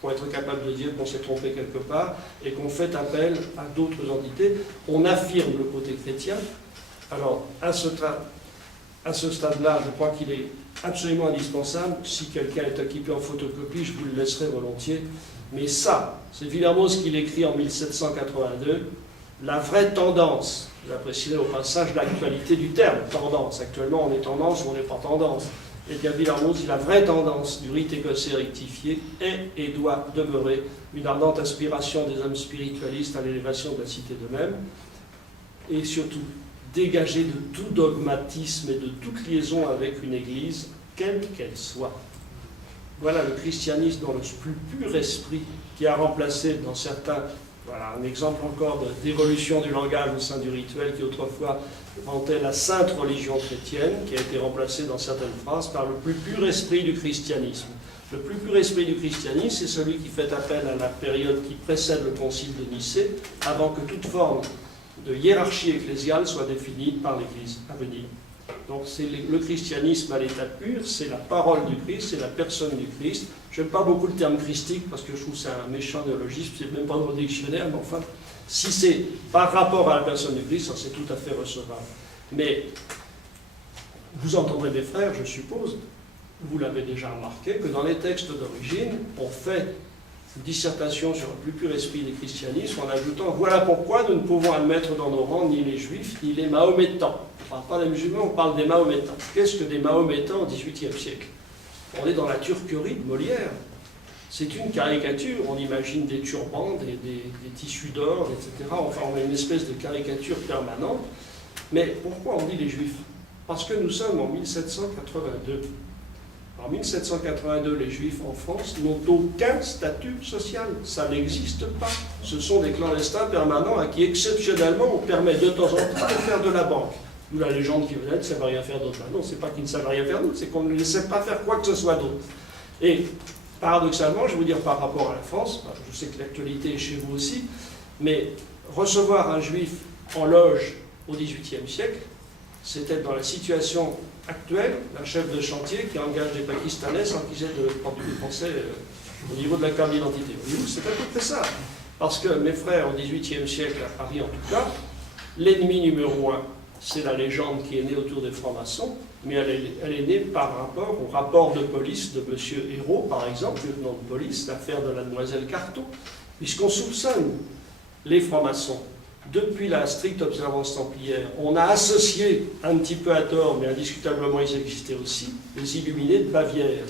pour être capable de dire qu'on s'est trompé quelque part et qu'on fait appel à d'autres entités. On affirme le côté chrétien. Alors, à ce stade-là, je crois qu'il est absolument indispensable. Si quelqu'un est équipé en photocopie, je vous le laisserai volontiers. Mais ça, c'est Villermoz qui l'écrit en 1782. La vraie tendance, j'apprécierais au passage l'actualité du terme, tendance. Actuellement, on est tendance ou on n'est pas tendance. Et bien Villermoz dit la vraie tendance du rite écossais rectifié est et doit demeurer une ardente aspiration des hommes spiritualistes à l'élévation de la cité d'eux-mêmes. Et surtout, dégager de tout dogmatisme et de toute liaison avec une église, quelle qu'elle soit. Voilà le christianisme dans le plus pur esprit qui a remplacé dans certains, voilà un exemple encore d'évolution du langage au sein du rituel qui autrefois vantait la sainte religion chrétienne, qui a été remplacée dans certaines phrases par le plus pur esprit du christianisme. Le plus pur esprit du christianisme, c'est celui qui fait appel à la période qui précède le concile de Nicée, avant que toute forme de hiérarchie ecclésiale soit définie par l'Église à venir. Donc c'est le christianisme à l'état pur, c'est la parole du Christ, c'est la personne du Christ. Je n'aime pas beaucoup le terme christique parce que je trouve que c'est un méchant néologisme, c'est même pas dans le dictionnaire, mais enfin, si c'est par rapport à la personne du Christ, ça c'est tout à fait recevable. Mais vous entendrez mes frères, je suppose, vous l'avez déjà remarqué, que dans les textes d'origine, on fait une dissertation sur le plus pur esprit du christianisme en ajoutant « Voilà pourquoi nous ne pouvons admettre dans nos rangs ni les juifs ni les mahométans ». On ne parle pas des musulmans, on parle des mahométans. Qu'est-ce que des mahométans au XVIIIe siècle? On est dans la turquerie de Molière. C'est une caricature, on imagine des turbans, des tissus d'or, etc. Enfin, on a une espèce de caricature permanente. Mais pourquoi on dit les juifs? Parce que nous sommes en 1782. En 1782, les Juifs en France n'ont aucun statut social. Ça n'existe pas. Ce sont des clandestins permanents à qui, exceptionnellement, on permet de temps en temps de faire de la banque. D'où la légende qui venait, ils ne savent rien faire d'autre. Non, c'est pas qu'ils ne savent rien faire d'autre, c'est qu'on ne les laisse pas faire quoi que ce soit d'autre. Et paradoxalement, je vais vous dire par rapport à la France, je sais que l'actualité est chez vous aussi, mais recevoir un Juif en loge au XVIIIe siècle, c'était dans la situation actuelle, un chef de chantier qui engage des Pakistanais sans qu'ils aient de produits français au niveau de la carte d'identité. C'est à peu près ça. Parce que mes frères, au XVIIIe siècle, à Paris en tout cas, l'ennemi numéro un, c'est la légende qui est née autour des francs-maçons, mais elle est née par rapport au rapport de police de M. Hérault, par exemple, lieutenant de police, l'affaire de la demoiselle Carton, puisqu'on soupçonne les francs-maçons. Depuis la stricte observance templière, on a associé, un petit peu à tort, mais indiscutablement ils existaient aussi, les illuminés de Bavière.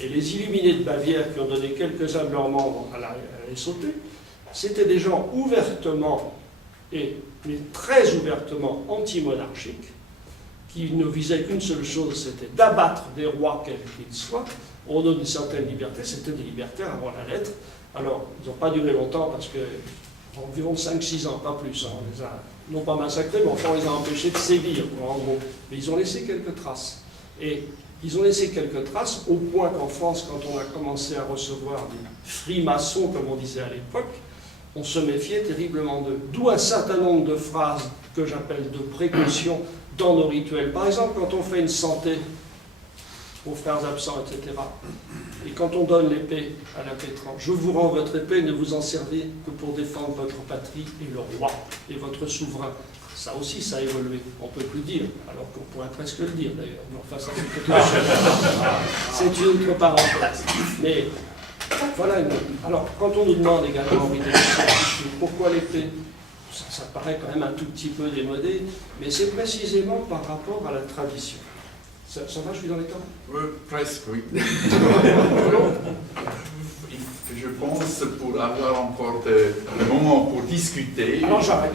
Et les illuminés de Bavière qui ont donné quelques-uns de leurs membres à les sauter, c'était des gens ouvertement, mais très ouvertement anti-monarchiques, qui ne visaient qu'une seule chose, c'était d'abattre des rois quels qu'ils soient, au nom d'une certaine liberté. C'était des libertaires avant la lettre. Alors, ils n'ont pas duré longtemps parce que environ 5-6 ans, pas plus. On les a, non pas massacrés, mais enfin on les a empêchés de sévir, en gros. Mais ils ont laissé quelques traces. Et ils ont laissé quelques traces au point qu'en France, quand on a commencé à recevoir des frimaçons, comme on disait à l'époque, on se méfiait terriblement d'eux. D'où un certain nombre de phrases que j'appelle de précaution dans nos rituels. Par exemple, quand on fait une santé aux frères absents, etc. Et quand on donne l'épée à l'impétrant, je vous rends votre épée, ne vous en servez que pour défendre votre patrie et le roi et votre souverain. Ça aussi, ça a évolué. On ne peut plus dire, alors qu'on pourrait presque le dire d'ailleurs. Mais enfin, ça c'est autre chose. C'est une autre parenthèse. Mais voilà. Alors, quand on nous demande également, pourquoi l'épée? Ça paraît quand même un tout petit peu démodé, mais c'est précisément par rapport à la tradition. Ça va, je suis dans les temps? Presque, oui. Je pense pour avoir encore un moment pour discuter. Alors j'arrête.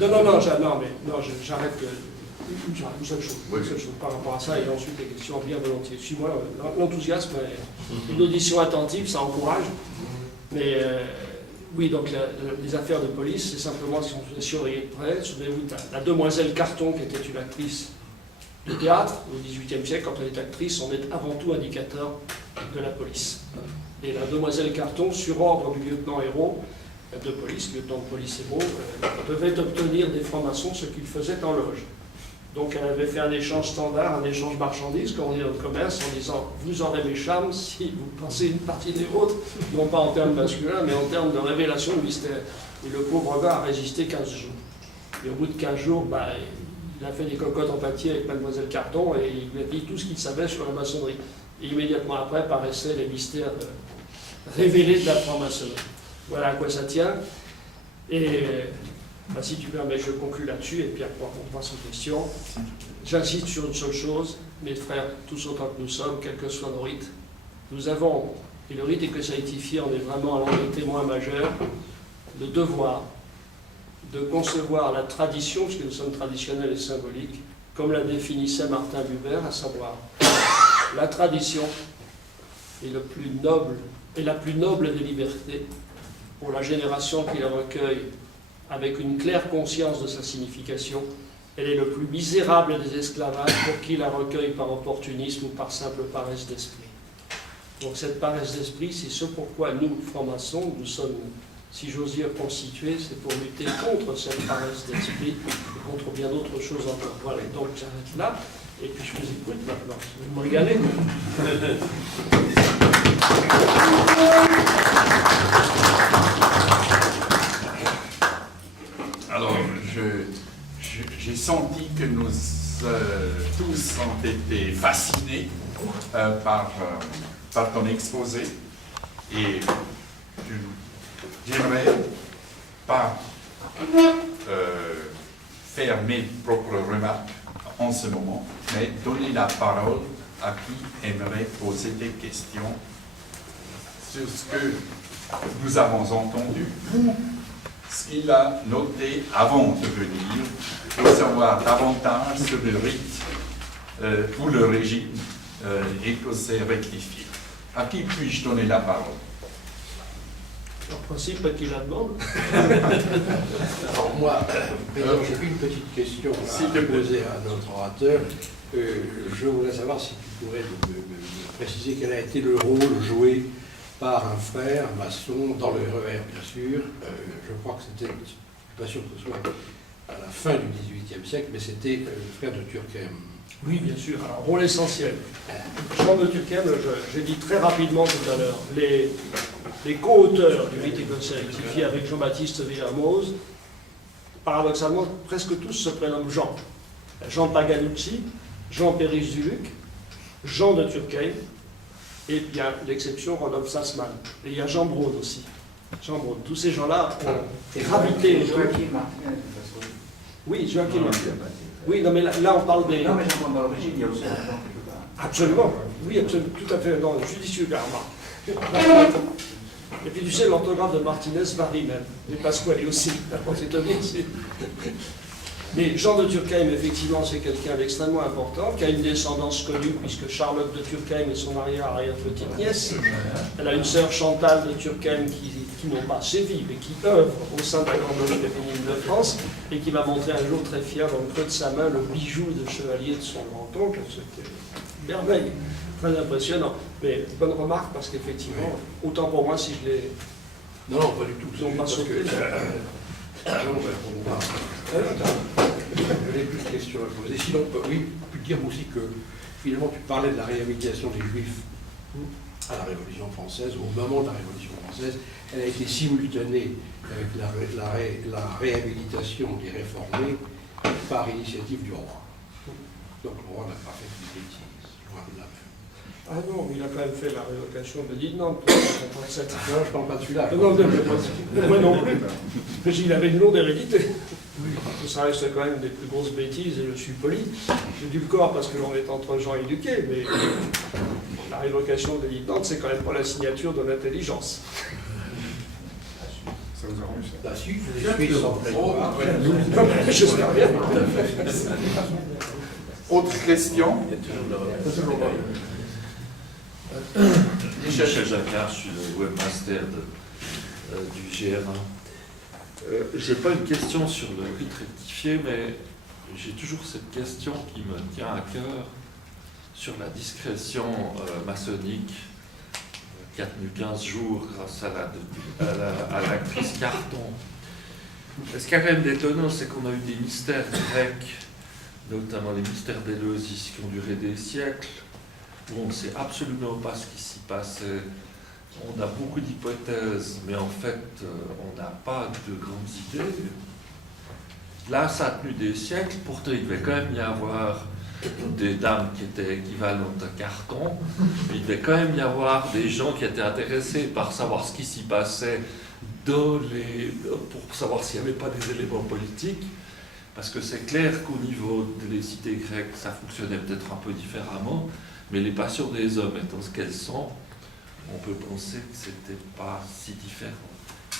non, j'arrête une seule chose. Oui. Une seule chose par rapport à ça, et ensuite les questions bien volontiers. Suis-moi, l'enthousiasme, une audition attentive, ça encourage. Mais oui, donc les affaires de police, c'est simplement si on faisait surveiller de près. Souvenez-vous, la demoiselle Carton, qui était une actrice de théâtre. Au XVIIIe siècle, quand on est actrice, on est avant tout indicateur de la police. Et la demoiselle Carton, sur ordre du lieutenant Hérault de police, lieutenant de police Hérault, devait obtenir des francs-maçons ce qu'ils faisaient en loge. Donc elle avait fait un échange standard, un échange marchandises, comme on dit dans le commerce, en disant « vous aurez mes charmes si vous pensez une partie des vôtres, non pas en termes masculins, mais en termes de révélation de mystère ». Et le pauvre gars a résisté 15 jours. Et au bout de 15 jours, il a fait des cocottes en pâtier avec Mademoiselle Carton et il lui a dit tout ce qu'il savait sur la maçonnerie. Et immédiatement après paraissaient les mystères révélés de la franc-maçonnerie. Voilà à quoi ça tient. Et si tu permets, je conclue là-dessus et puis après on passe aux questions. J'insiste sur une seule chose, mes frères, tous autant que nous sommes, quels que soient nos rites, nous avons, et le rite ecclésiastifié en est vraiment l'un des témoins majeurs, le devoir de concevoir la tradition, puisque nous sommes traditionnels et symboliques, comme la définissait Martin Buber, à savoir la tradition est la plus noble des libertés pour la génération qui la recueille avec une claire conscience de sa signification. Elle est le plus misérable des esclavages pour qui la recueille par opportunisme ou par simple paresse d'esprit. Donc cette paresse d'esprit, c'est ce pourquoi nous, francs-maçons, nous sommes, si j'ose dire, constitués, c'est pour lutter contre cette paresse d'esprit et contre bien d'autres choses encore. Voilà, donc j'arrête là, et puis je vous écoute maintenant. Vous me régalez. Alors, j'ai senti que nous tous ont été fascinés par ton exposé et j'aimerais pas faire mes propres remarques en ce moment, mais donner la parole à qui aimerait poser des questions sur ce que nous avons entendu ou ce qu'il a noté avant de venir pour savoir davantage sur le rite ou le régime écossais rectifié. À qui puis-je donner la parole? En principe, pas qu'il la demande. Alors moi, j'ai une petite question à poser à notre orateur. Je voudrais savoir si tu pourrais me préciser quel a été le rôle joué par un frère maçon dans le RER, bien sûr. Je crois que c'était, je ne suis pas sûr que ce soit à la fin du XVIIIe siècle, mais c'était le frère de Turckheim. Oui, bien sûr. Alors, rôle essentiel. Jean de Turckheim, j'ai dit très rapidement tout à l'heure, les co-auteurs du rite écossais rectifié avec Jean-Baptiste Villermoz, paradoxalement, presque tous se prénomment Jean. Jean Paganucci, Jean Péris-Duluc, Jean de Turckheim, et puis il y a l'exception Rodolphe Sassmann. Et il y a Jean Braun aussi. Jean Braun. Tous ces gens-là ont gravité. Joachim Martin, de toute façon. Oui, Joachim Martin. Oui, non, mais là on parle des... Non, mais j'entends dans l'origine, il y a aussi un plan quelque part. Absolument. Oui, absolument. Tout à fait. Non, judicieux, la remarque. Et puis tu sais, l'orthographe de Martinez varie même. Et Pasquale aussi. On s'est étonné. Mais Jean de Turckheim, effectivement, c'est quelqu'un d'extrêmement important, qui a une descendance connue, puisque Charlotte de Turckheim est son arrière-petite-nièce. Elle a une sœur Chantal de Turckheim qui n'ont pas sévi, mais qui œuvre au sein de la Grande Loge féminine de France, et qui m'a montré un jour très fier dans le creux de sa main le bijou de chevalier de son grand-oncle. C'était une merveille, très impressionnant. Mais bonne remarque, parce qu'effectivement, autant pour moi si je l'ai... Non, non, pas du tout. Ils n'ont pas sauté. J'ai plus de questions à poser. Sinon, oui, je peux dire aussi que finalement tu parlais de la réhabilitation des Juifs à la Révolution française, au moment de la Révolution française. Elle a été simultanée avec la réhabilitation des réformés par initiative du roi. Donc le roi n'a pas fait de bêtises, loin de là même. Ah non, il a quand même fait la révocation de l'île de Nantes. Non, je ne parle pas de celui-là. Moi non plus. Mais il avait une lourde hérédité. Ça reste quand même des plus grosses bêtises, et je suis poli. J'ai dû le corps parce que l'on est entre gens éduqués, mais la révocation de l'île de Nantes, c'est quand même pas la signature de l'intelligence. Ça vous arrange ça? Là, si, je suis sans prévoir. J'espère bien. Autre question? Michel Jacquard, je suis le webmaster du GR1. Je n'ai pas une question sur le rite rectifié, mais J'ai toujours cette question qui me tient à cœur sur la discrétion maçonnique qui a tenu 15 jours grâce à la crise Carton. Ce qui est quand même détonnant, c'est qu'on a eu des mystères grecs, notamment les mystères d'Éleusis, qui ont duré des siècles, où on ne sait absolument pas ce qui s'y passait. On a beaucoup d'hypothèses, mais en fait, on n'a pas de grandes idées. Là, ça a tenu des siècles, pourtant il devait quand même y avoir des dames qui étaient équivalentes à Carton, il devait quand même y avoir des gens qui étaient intéressés par savoir ce qui s'y passait pour savoir s'il n'y avait pas des éléments politiques, parce que c'est clair qu'au niveau des cités grecques, ça fonctionnait peut-être un peu différemment, mais les passions des hommes étant ce qu'elles sont, on peut penser que c'était pas si différent.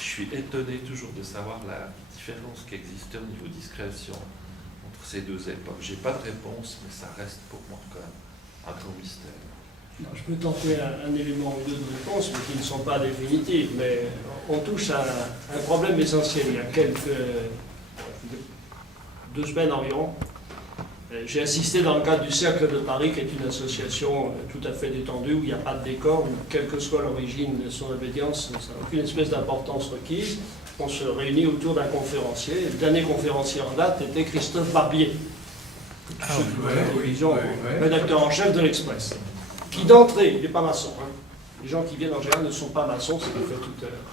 Je suis étonné toujours de savoir la différence qui existait au niveau discrétion entre ces deux époques. J'ai pas de réponse, mais ça reste pour moi quand même un grand mystère. Non, je peux tenter un élément ou deux de réponse, mais qui ne sont pas définitives. Mais on touche à un problème essentiel. Il y a 2 semaines environ, j'ai assisté dans le cadre du Cercle de Paris, qui est une association tout à fait détendue, où il n'y a pas de décor, où quelle que soit l'origine de son obédience, ça n'a aucune espèce d'importance requise. On se réunit autour d'un conférencier. Le dernier conférencier en date était Christophe Barbier, rédacteur en chef de l'Express, qui d'entrée, il n'est pas maçon. Hein. Les gens qui viennent en général ne sont pas maçons, c'est fait tout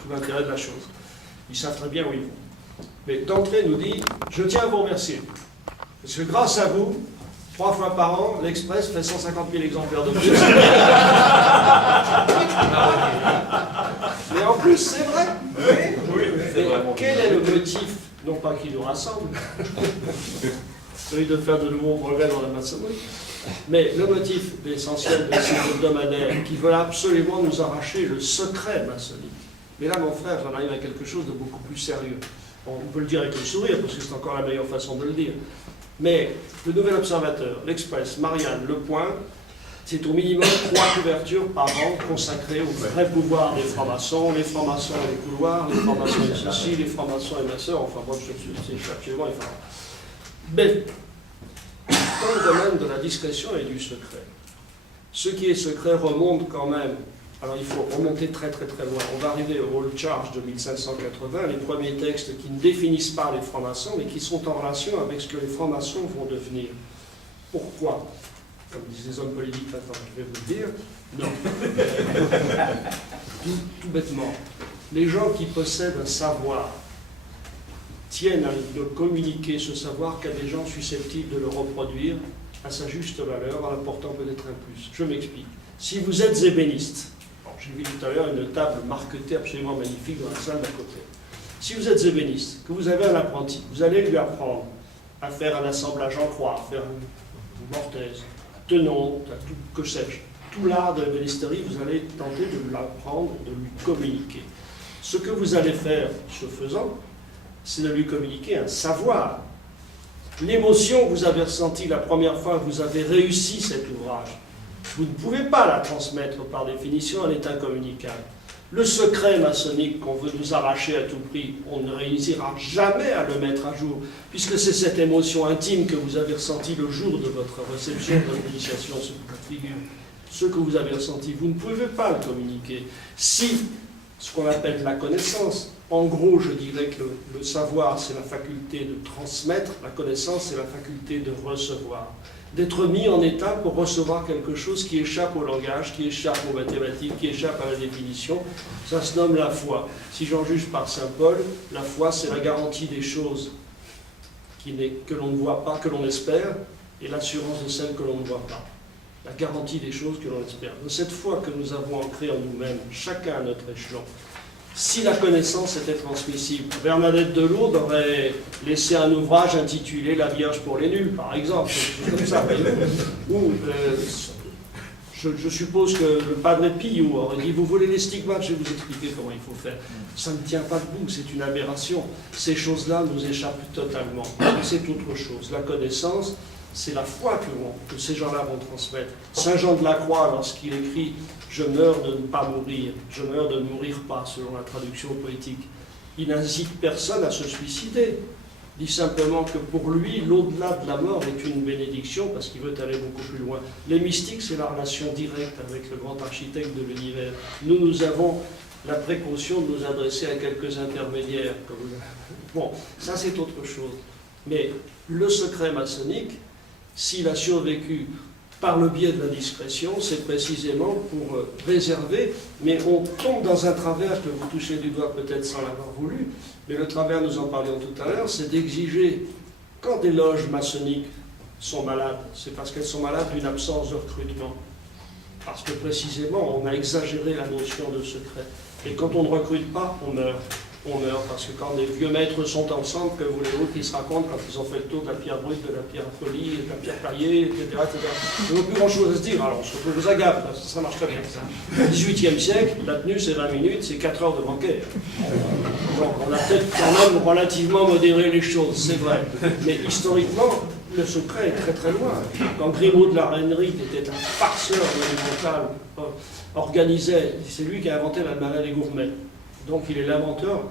l'intérêt de la chose. Ils savent très bien où ils vont. Mais d'entrée nous dit, je tiens à vous remercier. Parce que grâce à vous, 3 fois par an, l'Express fait 150 000 exemplaires de plus. Mais en plus, c'est vrai. Mais quel est le motif, non pas qui nous rassemble, celui de faire de nouveaux progrès dans la maçonnerie, mais le motif essentiel de ces hebdomadaires qui veulent absolument nous arracher le secret maçonnique. Mais là, mon frère, j'en arrive à quelque chose de beaucoup plus sérieux. On peut le dire avec le sourire, parce que c'est encore la meilleure façon de le dire. Mais le Nouvel Observateur, l'Express, Marianne, Le Point, c'est au minimum 3 couvertures par an consacrées au vrai pouvoir des francs-maçons, les francs-maçons et les couloirs, les francs-maçons et ceci, les francs-maçons et maçons, enfin bon, c'est absolument effarant. Mais, dans le domaine de la discrétion et du secret, ce qui est secret remonte quand même. Alors il faut remonter très très très loin. On va arriver au Old Charge de 1580, les premiers textes qui ne définissent pas les francs-maçons, mais qui sont en relation avec ce que les francs-maçons vont devenir. Pourquoi? Comme disent les hommes politiques, attends, je vais vous le dire. Non. tout bêtement. Les gens qui possèdent un savoir tiennent à ne communiquer ce savoir qu'à des gens susceptibles de le reproduire à sa juste valeur, en apportant peut-être un plus. Je m'explique. Si vous êtes ébéniste, j'ai vu tout à l'heure une table marquetée absolument magnifique dans la salle d'à côté. Si vous êtes ébéniste, que vous avez un apprenti, vous allez lui apprendre à faire un assemblage en croix, à faire une mortaise, un tenon, que sais-je. Tout l'art de l'ébénisterie, vous allez tenter de l'apprendre, de lui communiquer. Ce que vous allez faire, ce faisant, c'est de lui communiquer un savoir. L'émotion que vous avez ressentie la première fois que vous avez réussi cet ouvrage, vous ne pouvez pas la transmettre par définition, elle est incommunicable. Le secret maçonnique qu'on veut nous arracher à tout prix, on ne réussira jamais à le mettre à jour, puisque c'est cette émotion intime que vous avez ressentie le jour de votre réception, de votre initiation sous votre figure. Ce que vous avez ressenti, vous ne pouvez pas le communiquer. Si, ce qu'on appelle la connaissance, en gros, je dirais que le savoir, c'est la faculté de transmettre, la connaissance, c'est la faculté de recevoir. D'être mis en état pour recevoir quelque chose qui échappe au langage, qui échappe aux mathématiques, qui échappe à la définition. Ça se nomme la foi. Si j'en juge par saint Paul, la foi, c'est la garantie des choses que l'on ne voit pas, que l'on espère, et l'assurance de celles que l'on ne voit pas. La garantie des choses que l'on espère. De cette foi que nous avons ancrée en nous-mêmes, chacun à notre échelon, si la connaissance était transmissible, Bernadette de Lourdes aurait laissé un ouvrage intitulé « La Vierge pour les nuls », par exemple, comme ça. Ou, je suppose que le Padre Pio aurait dit « Vous voulez les stigmates, je vais vous expliquer comment il faut faire ». Ça ne tient pas debout, c'est une aberration. Ces choses-là nous échappent totalement. C'est autre chose. La connaissance, c'est la foi que ces gens-là vont transmettre. Saint Jean de la Croix, lorsqu'il écrit « Je meurs de ne pas mourir, je meurs de ne mourir pas », selon la traduction poétique, il n'incite personne à se suicider. dit simplement que pour lui, l'au-delà de la mort est une bénédiction parce qu'il veut aller beaucoup plus loin. Les mystiques, c'est la relation directe avec le grand architecte de l'univers. Nous avons la précaution de nous adresser à quelques intermédiaires. Bon, ça c'est autre chose. Mais le secret maçonnique, s'il a survécu par le biais de la discrétion, c'est précisément pour réserver, mais on tombe dans un travers que vous touchez du doigt peut-être sans l'avoir voulu, mais le travers, nous en parlions tout à l'heure, c'est d'exiger, quand des loges maçonniques sont malades, c'est parce qu'elles sont malades d'une absence de recrutement. Parce que précisément, on a exagéré la notion de secret. Et quand on ne recrute pas, on meurt. On meurt parce que quand des vieux maîtres sont ensemble, que voulez-vous qu'ils se racontent quand ils ont fait le tour de la pierre brute, de la pierre polie, de la pierre taillée, etc. Ils n'ont plus grand-chose à se dire, alors on se retrouve aux agaves, ça marche très bien. Au XVIIIe siècle, la tenue c'est 20 minutes, c'est 4 heures de banquet. Donc on a peut-être quand même relativement modéré les choses, c'est vrai. Mais historiquement, le secret est très très loin. Quand Grimaud de la Reinerie, qui était un farceur monumental, organisait, c'est lui qui a inventé l'almanach des gourmets. Donc il est l'inventeur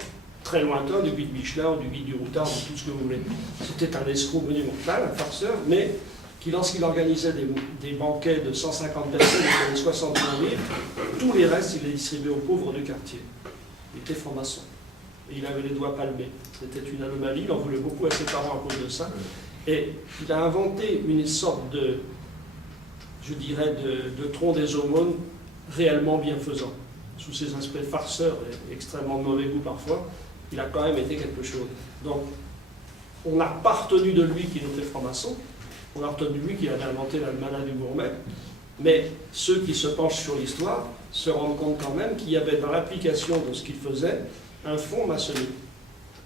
très lointain du guide Michelin, du guide du routard, de tout ce que vous voulez. C'était un escroc monumental, un farceur, mais qui, lorsqu'il organisait des banquets de 150 personnes, il donnait 60 000 livres, tous les restes, il les distribuait aux pauvres du quartier. Il était franc-maçon. Et il avait les doigts palmés. C'était une anomalie, il en voulait beaucoup à ses parents à cause de ça. Et il a inventé une sorte de, je dirais, de tronc des aumônes réellement bienfaisant. Sous ses aspects farceurs et extrêmement de mauvais goût parfois, il a quand même été quelque chose. Donc, on n'a pas retenu de lui qu'il était franc-maçon, on a retenu de lui qu'il avait inventé l'almanach du gourmet, mais ceux qui se penchent sur l'histoire se rendent compte quand même qu'il y avait dans l'application de ce qu'il faisait un fond maçonnique.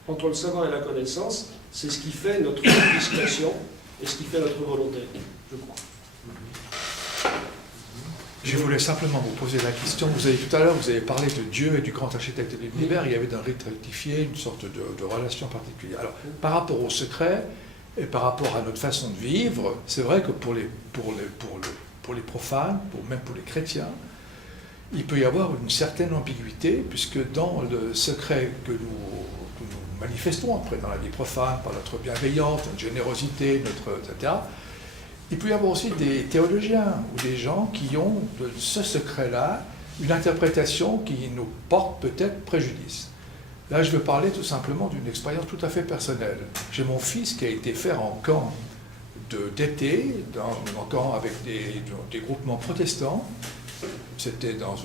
Entre le savoir et la connaissance, c'est ce qui fait notre discrétion et ce qui fait notre volonté, je crois. Je voulais simplement vous poser la question. Vous avez tout à l'heure, vous avez parlé de Dieu et du grand architecte de l'univers. Il y avait dans le rite rectifié une sorte de relation particulière. Alors, par rapport au secret et par rapport à notre façon de vivre, c'est vrai que pour les profanes, même pour les chrétiens, il peut y avoir une certaine ambiguïté, puisque dans le secret que nous manifestons après dans la vie profane, par notre bienveillance, notre générosité, etc., il peut y avoir aussi des théologiens ou des gens qui ont de ce secret-là une interprétation qui nous porte peut-être préjudice. Là, je veux parler tout simplement d'une expérience tout à fait personnelle. J'ai mon fils qui a été faire en camp d'été, en camp avec des groupements protestants. C'était dans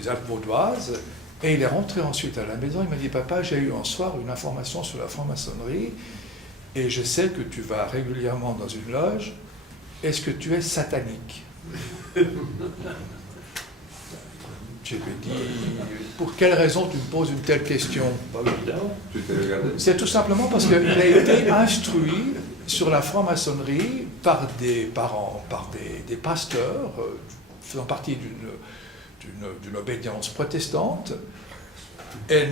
les Alpes vaudoises. Et il est rentré ensuite à la maison. Il m'a dit « Papa, j'ai eu un soir une information sur la franc-maçonnerie et je sais que tu vas régulièrement dans une loge. Est-ce que tu es satanique ?» Je lui ai dit « Pour quelle raison tu me poses une telle question ?» C'est tout simplement parce qu'il a été instruit sur la franc-maçonnerie par des parents, par des pasteurs faisant partie d'une obédience protestante. Et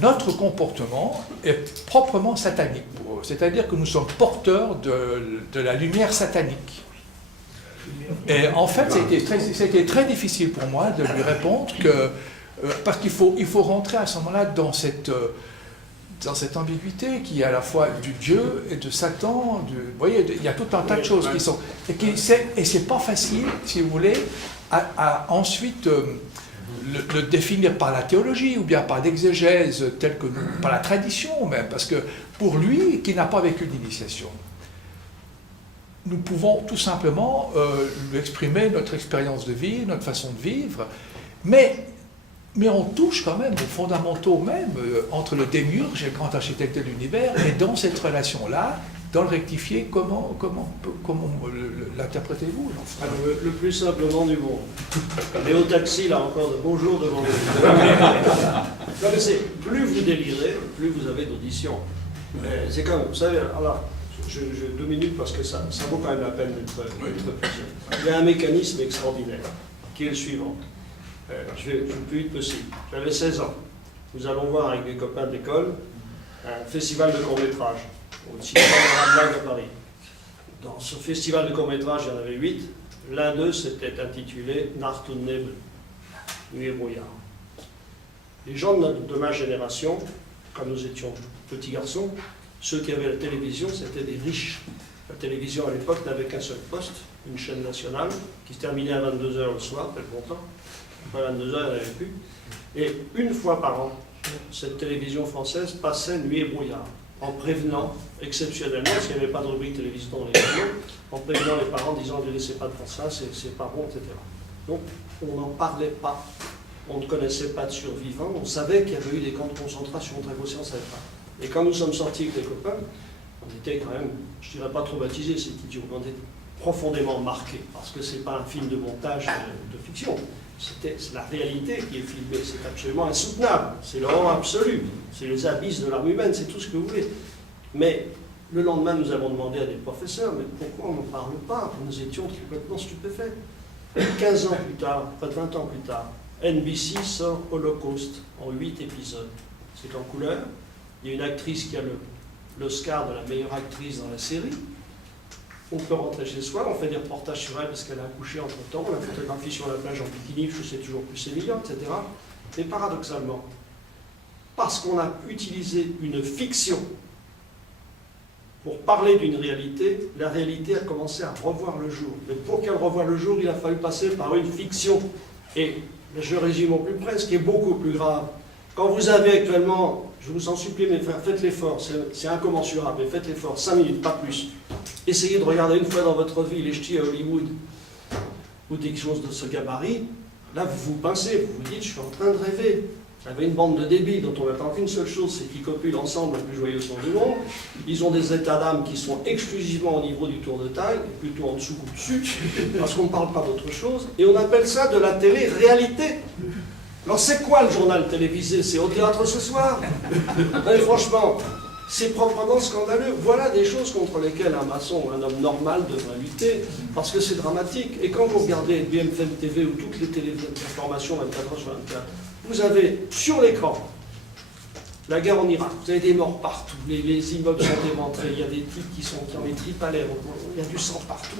notre comportement est proprement satanique pour eux. C'est-à-dire que nous sommes porteurs de la lumière satanique. Et en fait, c'était très difficile pour moi de lui répondre que... parce qu'il faut rentrer à ce moment-là dans cette ambiguïté qui est à la fois du Dieu et de Satan. Vous voyez, il y a tout un tas de choses qui sont... Et c'est pas facile, si vous voulez, à ensuite... Le définir par la théologie ou bien par l'exégèse telle que nous, par la tradition même, parce que pour lui, qui n'a pas vécu d'initiation, nous pouvons tout simplement lui exprimer notre expérience de vie, notre façon de vivre, mais on touche quand même aux fondamentaux même entre le démiurge et le grand architecte de l'univers, et dans cette relation-là, dans le rectifié, comment l'interprétez-vous, alors, le plus simplement du monde. Léo Taxi, là encore, de beaux jours devant vous. Non, mais c'est, plus vous délirez, plus vous avez d'audition. C'est quand même, vous savez, alors, j'ai 2 minutes parce que ça vaut quand même la peine d'être poussé. Il y a un mécanisme extraordinaire, qui est le suivant. Je vais le plus vite possible. J'avais 16 ans. Nous allons voir avec des copains d'école un festival de court-métrage au cinéma de Rabelague à Paris. Dans ce festival de court-métrage, il y en avait 8. L'un d'eux s'était intitulé Nacht und Nebel, nuit et brouillard. Les gens de ma génération, quand nous étions petits garçons, Ceux qui avaient la télévision, c'était des riches. La télévision à l'époque n'avait qu'un seul poste, une chaîne nationale, qui se terminait à 22h le soir, très longtemps. Après 22h, il n'y en avait plus. Et une fois par an, cette télévision française passait nuit et brouillard, en prévenant, exceptionnellement, parce qu'il n'y avait pas de rubrique télévision dans les journaux, en prévenant les parents, disant ne laissez pas de faire ça, c'est pas bon, etc. Donc, on n'en parlait pas. On ne connaissait pas de survivants. On savait qu'il y avait eu des camps de concentration, très grossiers, on ne savait pas. Et quand nous sommes sortis avec les copains, on était quand même, je ne dirais pas traumatisés, c'est idiot, mais on était profondément marqués, parce que ce n'est pas un film de montage de fiction. C'est la réalité qui est filmée, c'est absolument insoutenable, c'est l'horreur absolue, c'est les abysses de l'âme humaine, c'est tout ce que vous voulez. Mais le lendemain, nous avons demandé à des professeurs, mais pourquoi on n'en parle pas? Nous étions complètement stupéfaits. 15 ans plus tard, près de 20 ans plus tard, NBC sort Holocaust en 8 épisodes. C'est en couleur. Il y a une actrice qui a l'Oscar de la meilleure actrice dans la série. On peut rentrer chez soi, on fait des reportages sur elle parce qu'elle a accouché entre-temps, on la photographie sur la plage en bikini, je sais toujours plus évident, etc. Mais paradoxalement, parce qu'on a utilisé une fiction pour parler d'une réalité, la réalité a commencé à revoir le jour. Mais pour qu'elle revoie le jour, il a fallu passer par une fiction. Et je résume au plus près, ce qui est beaucoup plus grave. Quand vous avez actuellement, je vous en supplie, mais faites l'effort, c'est incommensurable, mais faites l'effort, 5 minutes, pas plus. Essayez de regarder une fois dans votre vie les ch'tis à Hollywood ou des choses de ce gabarit. Là, vous vous pincez, vous vous dites, je suis en train de rêver. Vous avez une bande de débiles dont on n'attend qu'une seule chose, c'est qu'ils copulent ensemble le plus joyeux son du monde. Ils ont des états d'âme qui sont exclusivement au niveau du tour de taille, plutôt en dessous qu'au dessus, parce qu'on ne parle pas d'autre chose. Et on appelle ça de la télé-réalité. Alors c'est quoi le journal télévisé? C'est au théâtre ce soir? Mais franchement, c'est proprement scandaleux. Voilà des choses contre lesquelles un maçon ou un homme normal devrait lutter, parce que c'est dramatique. Et quand vous regardez BFM TV ou toutes les téléinformations 24 heures sur 24, vous avez sur l'écran la guerre en Irak, vous avez des morts partout, les immeubles sont éventrés, il y a des types qui ont les tripes à l'air, il y a du sang partout.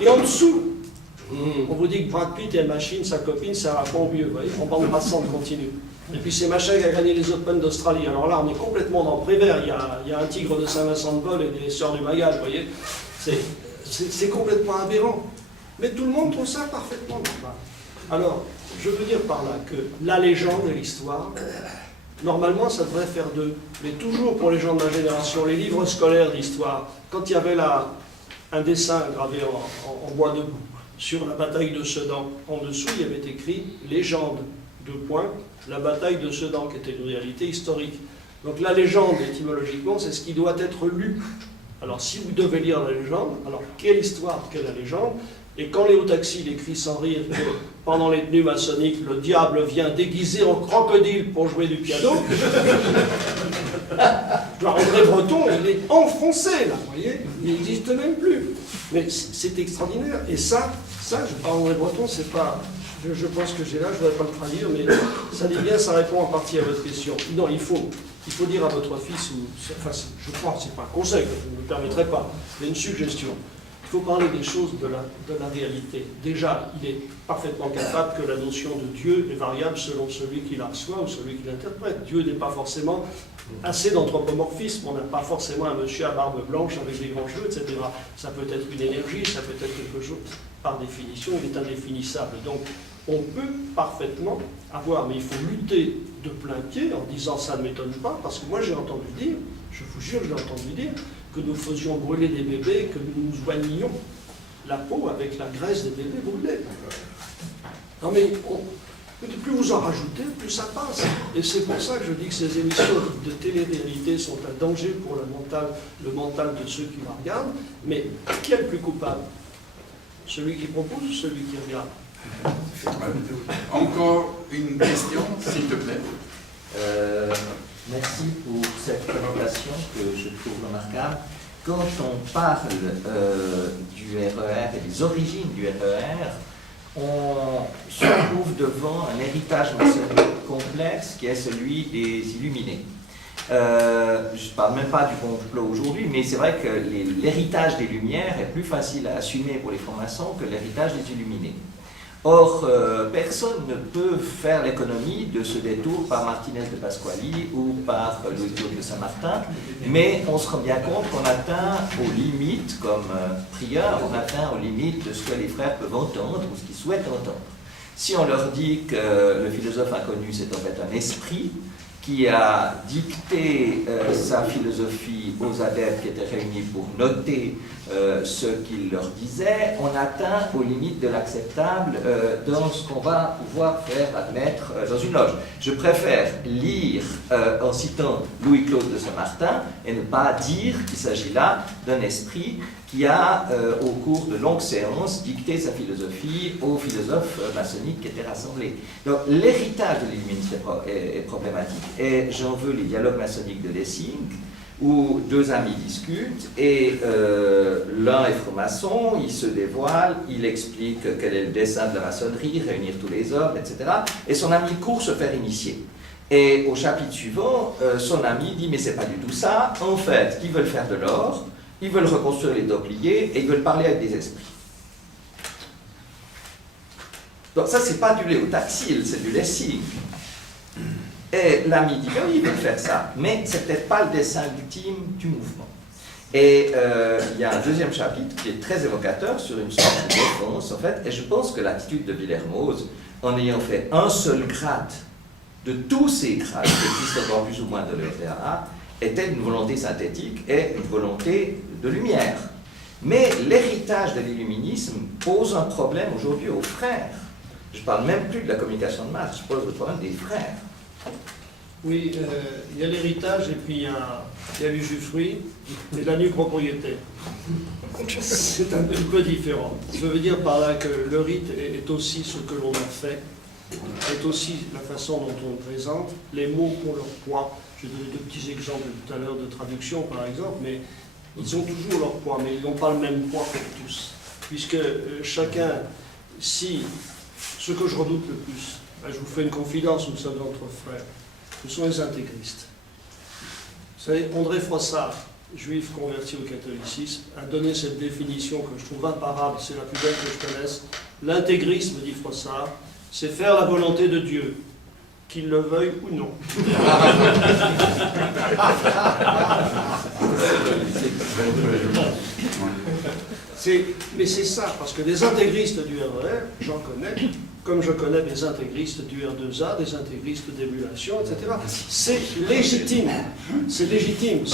Et en dessous, on vous dit que Brad Pitt et Machine, sa copine, ça va pas au mieux, vous voyez, en bande passante continue. Et puis c'est Machin qui a gagné les Open d'Australie. Alors là, on est complètement dans le Prévert, il y a un tigre de Saint-Vincent-de-Paul et des Sœurs du Magal, vous voyez. C'est complètement aberrant. Mais tout le monde trouve ça parfaitement normal. Alors, je veux dire par là que la légende et l'histoire, normalement, ça devrait faire deux. Mais toujours pour les gens de ma génération, les livres scolaires d'histoire, quand il y avait là un dessin gravé en bois debout sur la bataille de Sedan, en dessous, il y avait écrit « Légende », la bataille de Sedan, qui était une réalité historique. Donc la légende, étymologiquement, c'est ce qui doit être lu. Alors si vous devez lire la légende, alors quelle histoire, quelle la légende? Et quand Léo Taxi écrit sans rire que pendant les tenues maçonniques, le diable vient déguisé en crocodile pour jouer du piano, André Breton, il est enfoncé là, vous voyez, il n'existe même plus. Mais c'est extraordinaire. Et ça, je parle d'André Breton, c'est pas... Je pense que j'ai là, je ne voudrais pas le traduire, mais ça dit bien, ça répond en partie à votre question. Non, il faut dire à votre fils, enfin, je crois, c'est pas un conseil, je ne me permettrai pas, mais une suggestion. Il faut parler des choses de la réalité. Déjà, il est parfaitement capable que la notion de Dieu est variable selon celui qui la reçoit ou celui qui l'interprète. Dieu n'est pas forcément assez d'anthropomorphisme, on n'a pas forcément un monsieur à barbe blanche avec des grands cheveux, etc. Ça peut être une énergie, ça peut être quelque chose, par définition, il est indéfinissable. Donc, on peut parfaitement avoir, mais il faut lutter de plein pied en disant ça ne m'étonne pas, parce que moi j'ai entendu dire, je vous jure, j'ai entendu dire que nous faisions brûler des bébés, que nous nous oignions la peau avec la graisse des bébés brûlés. Non mais, plus vous en rajoutez, plus ça passe. Et c'est pour ça que je dis que ces émissions de télé-réalité sont un danger pour le mental de ceux qui la regardent. Mais qui est le plus coupable? Celui qui propose ou celui qui regarde? Encore une question, s'il te plaît. Merci pour cette présentation que je trouve remarquable. Quand on parle du RER et des origines du RER, on se trouve devant un héritage maçonnique complexe qui est celui des Illuminés. Je ne parle même pas du complot aujourd'hui, mais c'est vrai que l'héritage des Lumières est plus facile à assumer pour les francs-maçons que l'héritage des Illuminés. Or, personne ne peut faire l'économie de ce détour par Martinez de Pasquali ou par Louis-Claude de Saint-Martin, mais on se rend bien compte qu'on atteint aux limites, comme prieur, on atteint aux limites de ce que les frères peuvent entendre ou ce qu'ils souhaitent entendre. Si on leur dit que le philosophe inconnu, c'est en fait un esprit qui a dicté sa philosophie aux adeptes qui étaient réunis pour noter ce qu'il leur disait, on atteint aux limites de l'acceptable dans ce qu'on va pouvoir faire admettre dans une loge. Je préfère lire en citant Louis-Claude de Saint-Martin et ne pas dire qu'il s'agit là d'un esprit qui a, au cours de longues séances, dicté sa philosophie aux philosophes maçonniques qui étaient rassemblés. Donc l'héritage de l'illuminisme est problématique, et j'en veux les dialogues maçonniques de Lessing, où deux amis discutent, et l'un est franc-maçon, il se dévoile, il explique quel est le dessein de la maçonnerie, réunir tous les hommes, etc. Et son ami court se faire initier. Et au chapitre suivant, son ami dit « mais c'est pas du tout ça, en fait, ils veulent faire de l'or, ils veulent reconstruire les Templiers et ils veulent parler avec des esprits. » Donc ça, c'est pas du Léotaxile, c'est du Lessing. Et l'ami dit, oui, ils veulent faire ça, mais c'est peut-être pas le dessein ultime du mouvement. Et il y a un deuxième chapitre qui est très évocateur sur une sorte de défense, en fait, et je pense que l'attitude de Villermoz, en ayant fait un seul grade de tous ces grades qui existent encore plus ou moins de l'EFRA, était une volonté synthétique et une volonté de lumière. Mais l'héritage de l'illuminisme pose un problème aujourd'hui aux frères. Je ne parle même plus de la communication de masse, je pose le problème des frères. Oui, il y a l'héritage et puis il y a l'usufruit et la nue propriété. C'est un peu différent. Je veux dire par là que le rite est aussi ce que l'on a fait, est aussi la façon dont on le présente. Les mots ont leur poids. Je donne deux petits exemples tout à l'heure de traduction, par exemple, mais ils ont toujours leur poids, mais ils n'ont pas le même poids pour tous. Puisque chacun, si ce que je redoute le plus, je vous fais une confidence, nous sommes entre frères, ce sont les intégristes. Vous savez, André Froissart, juif converti au catholicisme, a donné cette définition que je trouve imparable, c'est la plus belle que je connaisse. L'intégrisme, dit Froissart, c'est faire la volonté de Dieu, qu'il le veuille ou non. Mais c'est ça, parce que des intégristes du RER, j'en connais, comme je connais des intégristes du R2A, des intégristes d'émulation, etc. C'est légitime. C'est légitime.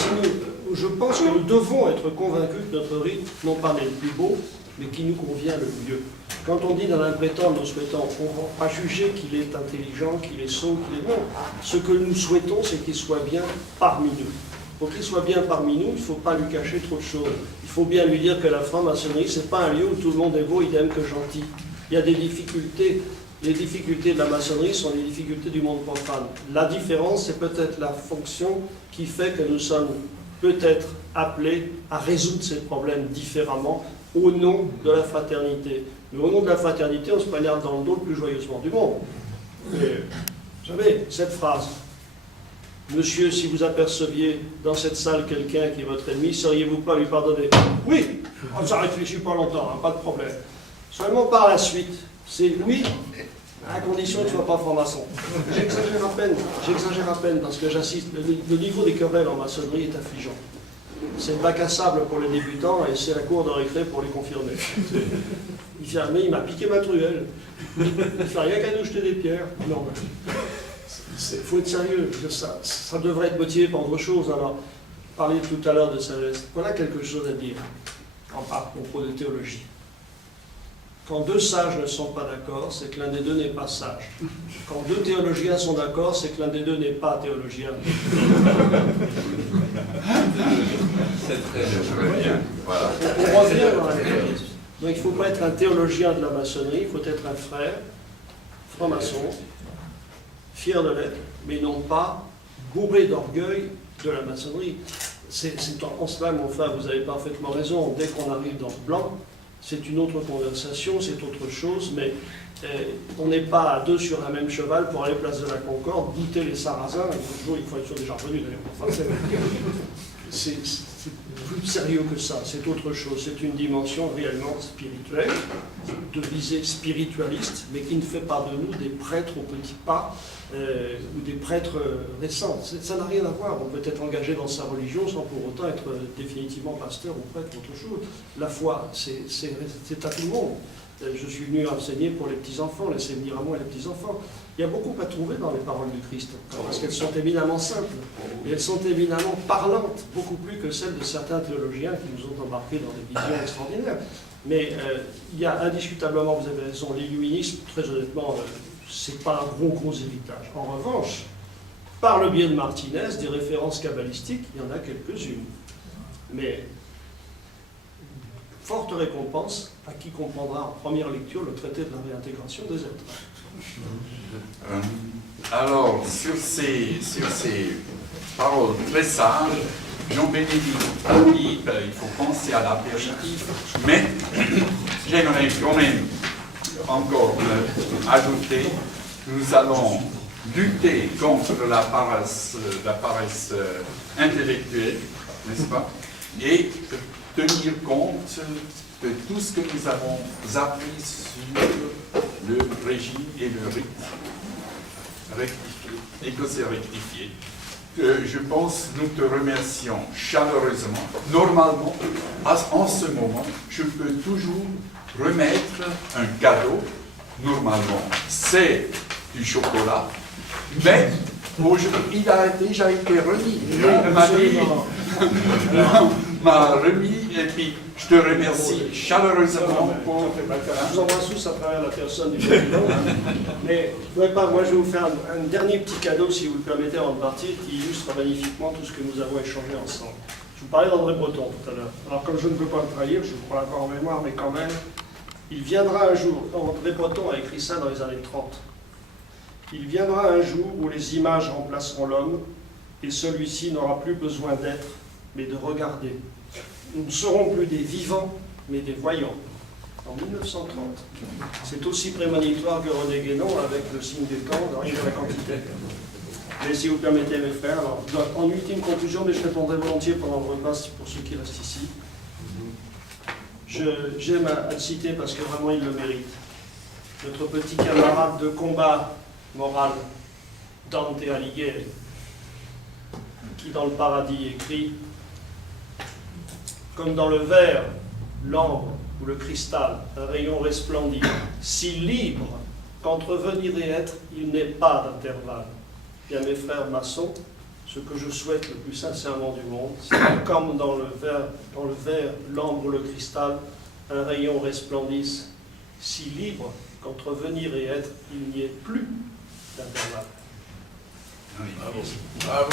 Je pense que nous devons être convaincus que notre rite, non pas n'est le plus beau, mais qui nous convient le mieux. Quand on dit dans un prétendre, nous souhaitons, on ne va pas juger qu'il est intelligent, qu'il est sot, qu'il est bon. Ce que nous souhaitons, c'est qu'il soit bien parmi nous. Pour qu'il soit bien parmi nous, il ne faut pas lui cacher trop de choses. Il faut bien lui dire que la franc-maçonnerie, ce n'est pas un lieu où tout le monde est beau, idem que gentil. Il y a des difficultés. Les difficultés de la maçonnerie sont les difficultés du monde profane. La différence, c'est peut-être la fonction qui fait que nous sommes peut-être appelés à résoudre ces problèmes différemment au nom de la fraternité. Mais au nom de la fraternité, on se poignarde dans le dos le plus joyeusement du monde. Et, vous savez, cette phrase, « Monsieur, si vous aperceviez dans cette salle quelqu'un qui est votre ennemi, seriez-vous pas à lui pardonner ?» « Oui, ça ne réfléchit pas longtemps, hein, pas de problème. » Seulement par la suite, c'est oui, à condition que tu ne sois pas franc-maçon. J'exagère à peine parce que j'assiste. Le niveau des querelles en maçonnerie est affligeant. C'est le bac à sable pour les débutants et c'est la cour de récré pour les confirmés. Il dit, mais il m'a piqué ma truelle. Il ne fait rien qu'à nous jeter des pierres. Non, il faut être sérieux. Ça devrait être motivé par autre chose. Alors, parler tout à l'heure de sagesse. Voilà quelque chose à dire à propos de théologie. Quand deux sages ne sont pas d'accord, c'est que l'un des deux n'est pas sage. Quand deux théologiens sont d'accord, c'est que l'un des deux n'est pas théologien. C'est très bien. Voilà. On revient dans la théologie. Donc il ne faut pas être un théologien de la maçonnerie, il faut être un frère, franc-maçon, fier de l'être, mais non pas bourré d'orgueil de la maçonnerie. C'est en cela, mon frère, vous avez parfaitement raison. Dès qu'on arrive dans le blanc, c'est une autre conversation, c'est autre chose, mais on n'est pas à deux sur un même cheval pour aller place de la Concorde, goûter les sarrasins. Toujours, il faut être sûr déjà revenu d'ailleurs. Enfin, c'est plus sérieux que ça, c'est autre chose, c'est une dimension réellement spirituelle, de visée spiritualiste, mais qui ne fait pas de nous des prêtres au petit pas ou des prêtres récents. Ça n'a rien à voir, on peut être engagé dans sa religion sans pour autant être définitivement pasteur ou prêtre ou autre chose. La foi, c'est à tout le monde. Je suis venu enseigner pour les petits-enfants, laissez venir à moi les petits-enfants. Il y a beaucoup à trouver dans les paroles du Christ, parce qu'elles sont éminemment simples, et elles sont éminemment parlantes, beaucoup plus que celles de certains théologiens qui nous ont embarqués dans des visions extraordinaires. Mais il y a indiscutablement, vous avez raison, l'illuminisme, très honnêtement, c'est pas un gros héritage. En revanche, par le biais de Martinez, des références kabbalistiques, il y en a quelques-unes. Mais forte récompense à qui comprendra en première lecture le traité de la réintégration des êtres. Alors, sur ces paroles très sages, Jean-Bénédicte a dit qu'il faut penser à l'apéritif, mais j'aimerais quand même encore ajouter que nous allons lutter contre la paresse intellectuelle, n'est-ce pas, et tenir compte de tout ce que nous avons appris sur le régime et le rite rectifié, écossais rectifié. Je pense que nous te remercions chaleureusement. Normalement, en ce moment, je peux toujours remettre un cadeau. Normalement, c'est du chocolat, mais aujourd'hui, il a déjà été remis. M'a remis, et puis je te remercie chaleureusement pour... Je vous embrasse tous à travers la personne du président. Mais moi je vais vous faire un dernier petit cadeau, si vous le permettez, avant de partir, qui illustre magnifiquement tout ce que nous avons échangé ensemble. Je vous parlais d'André Breton tout à l'heure. Alors comme je ne peux pas le trahir, je le crois encore en mémoire, mais quand même, il viendra un jour, André Breton a écrit ça dans les années 30, il viendra un jour où les images remplaceront l'homme, et celui-ci n'aura plus besoin d'être, mais de regarder. Nous ne serons plus des vivants, mais des voyants. En 1930. C'est aussi prémonitoire que René Guénon avec le signe des temps, dans rien de la quantité. Mais si vous permettez, mes frères, alors, en ultime conclusion, mais je répondrai volontiers pendant le repas pour ceux qui restent ici. J'aime à le citer parce que vraiment il le mérite. Notre petit camarade de combat moral, Dante Alighieri, qui dans le paradis écrit: comme dans le verre, l'ambre ou le cristal, un rayon resplendit, si libre qu'entre venir et être, il n'est pas d'intervalle. Bien mes frères maçons, ce que je souhaite le plus sincèrement du monde, c'est que comme dans le verre, l'ambre ou le cristal, un rayon resplendisse, si libre qu'entre venir et être, il n'y ait plus d'intervalle. Oui. Bravo. Bravo.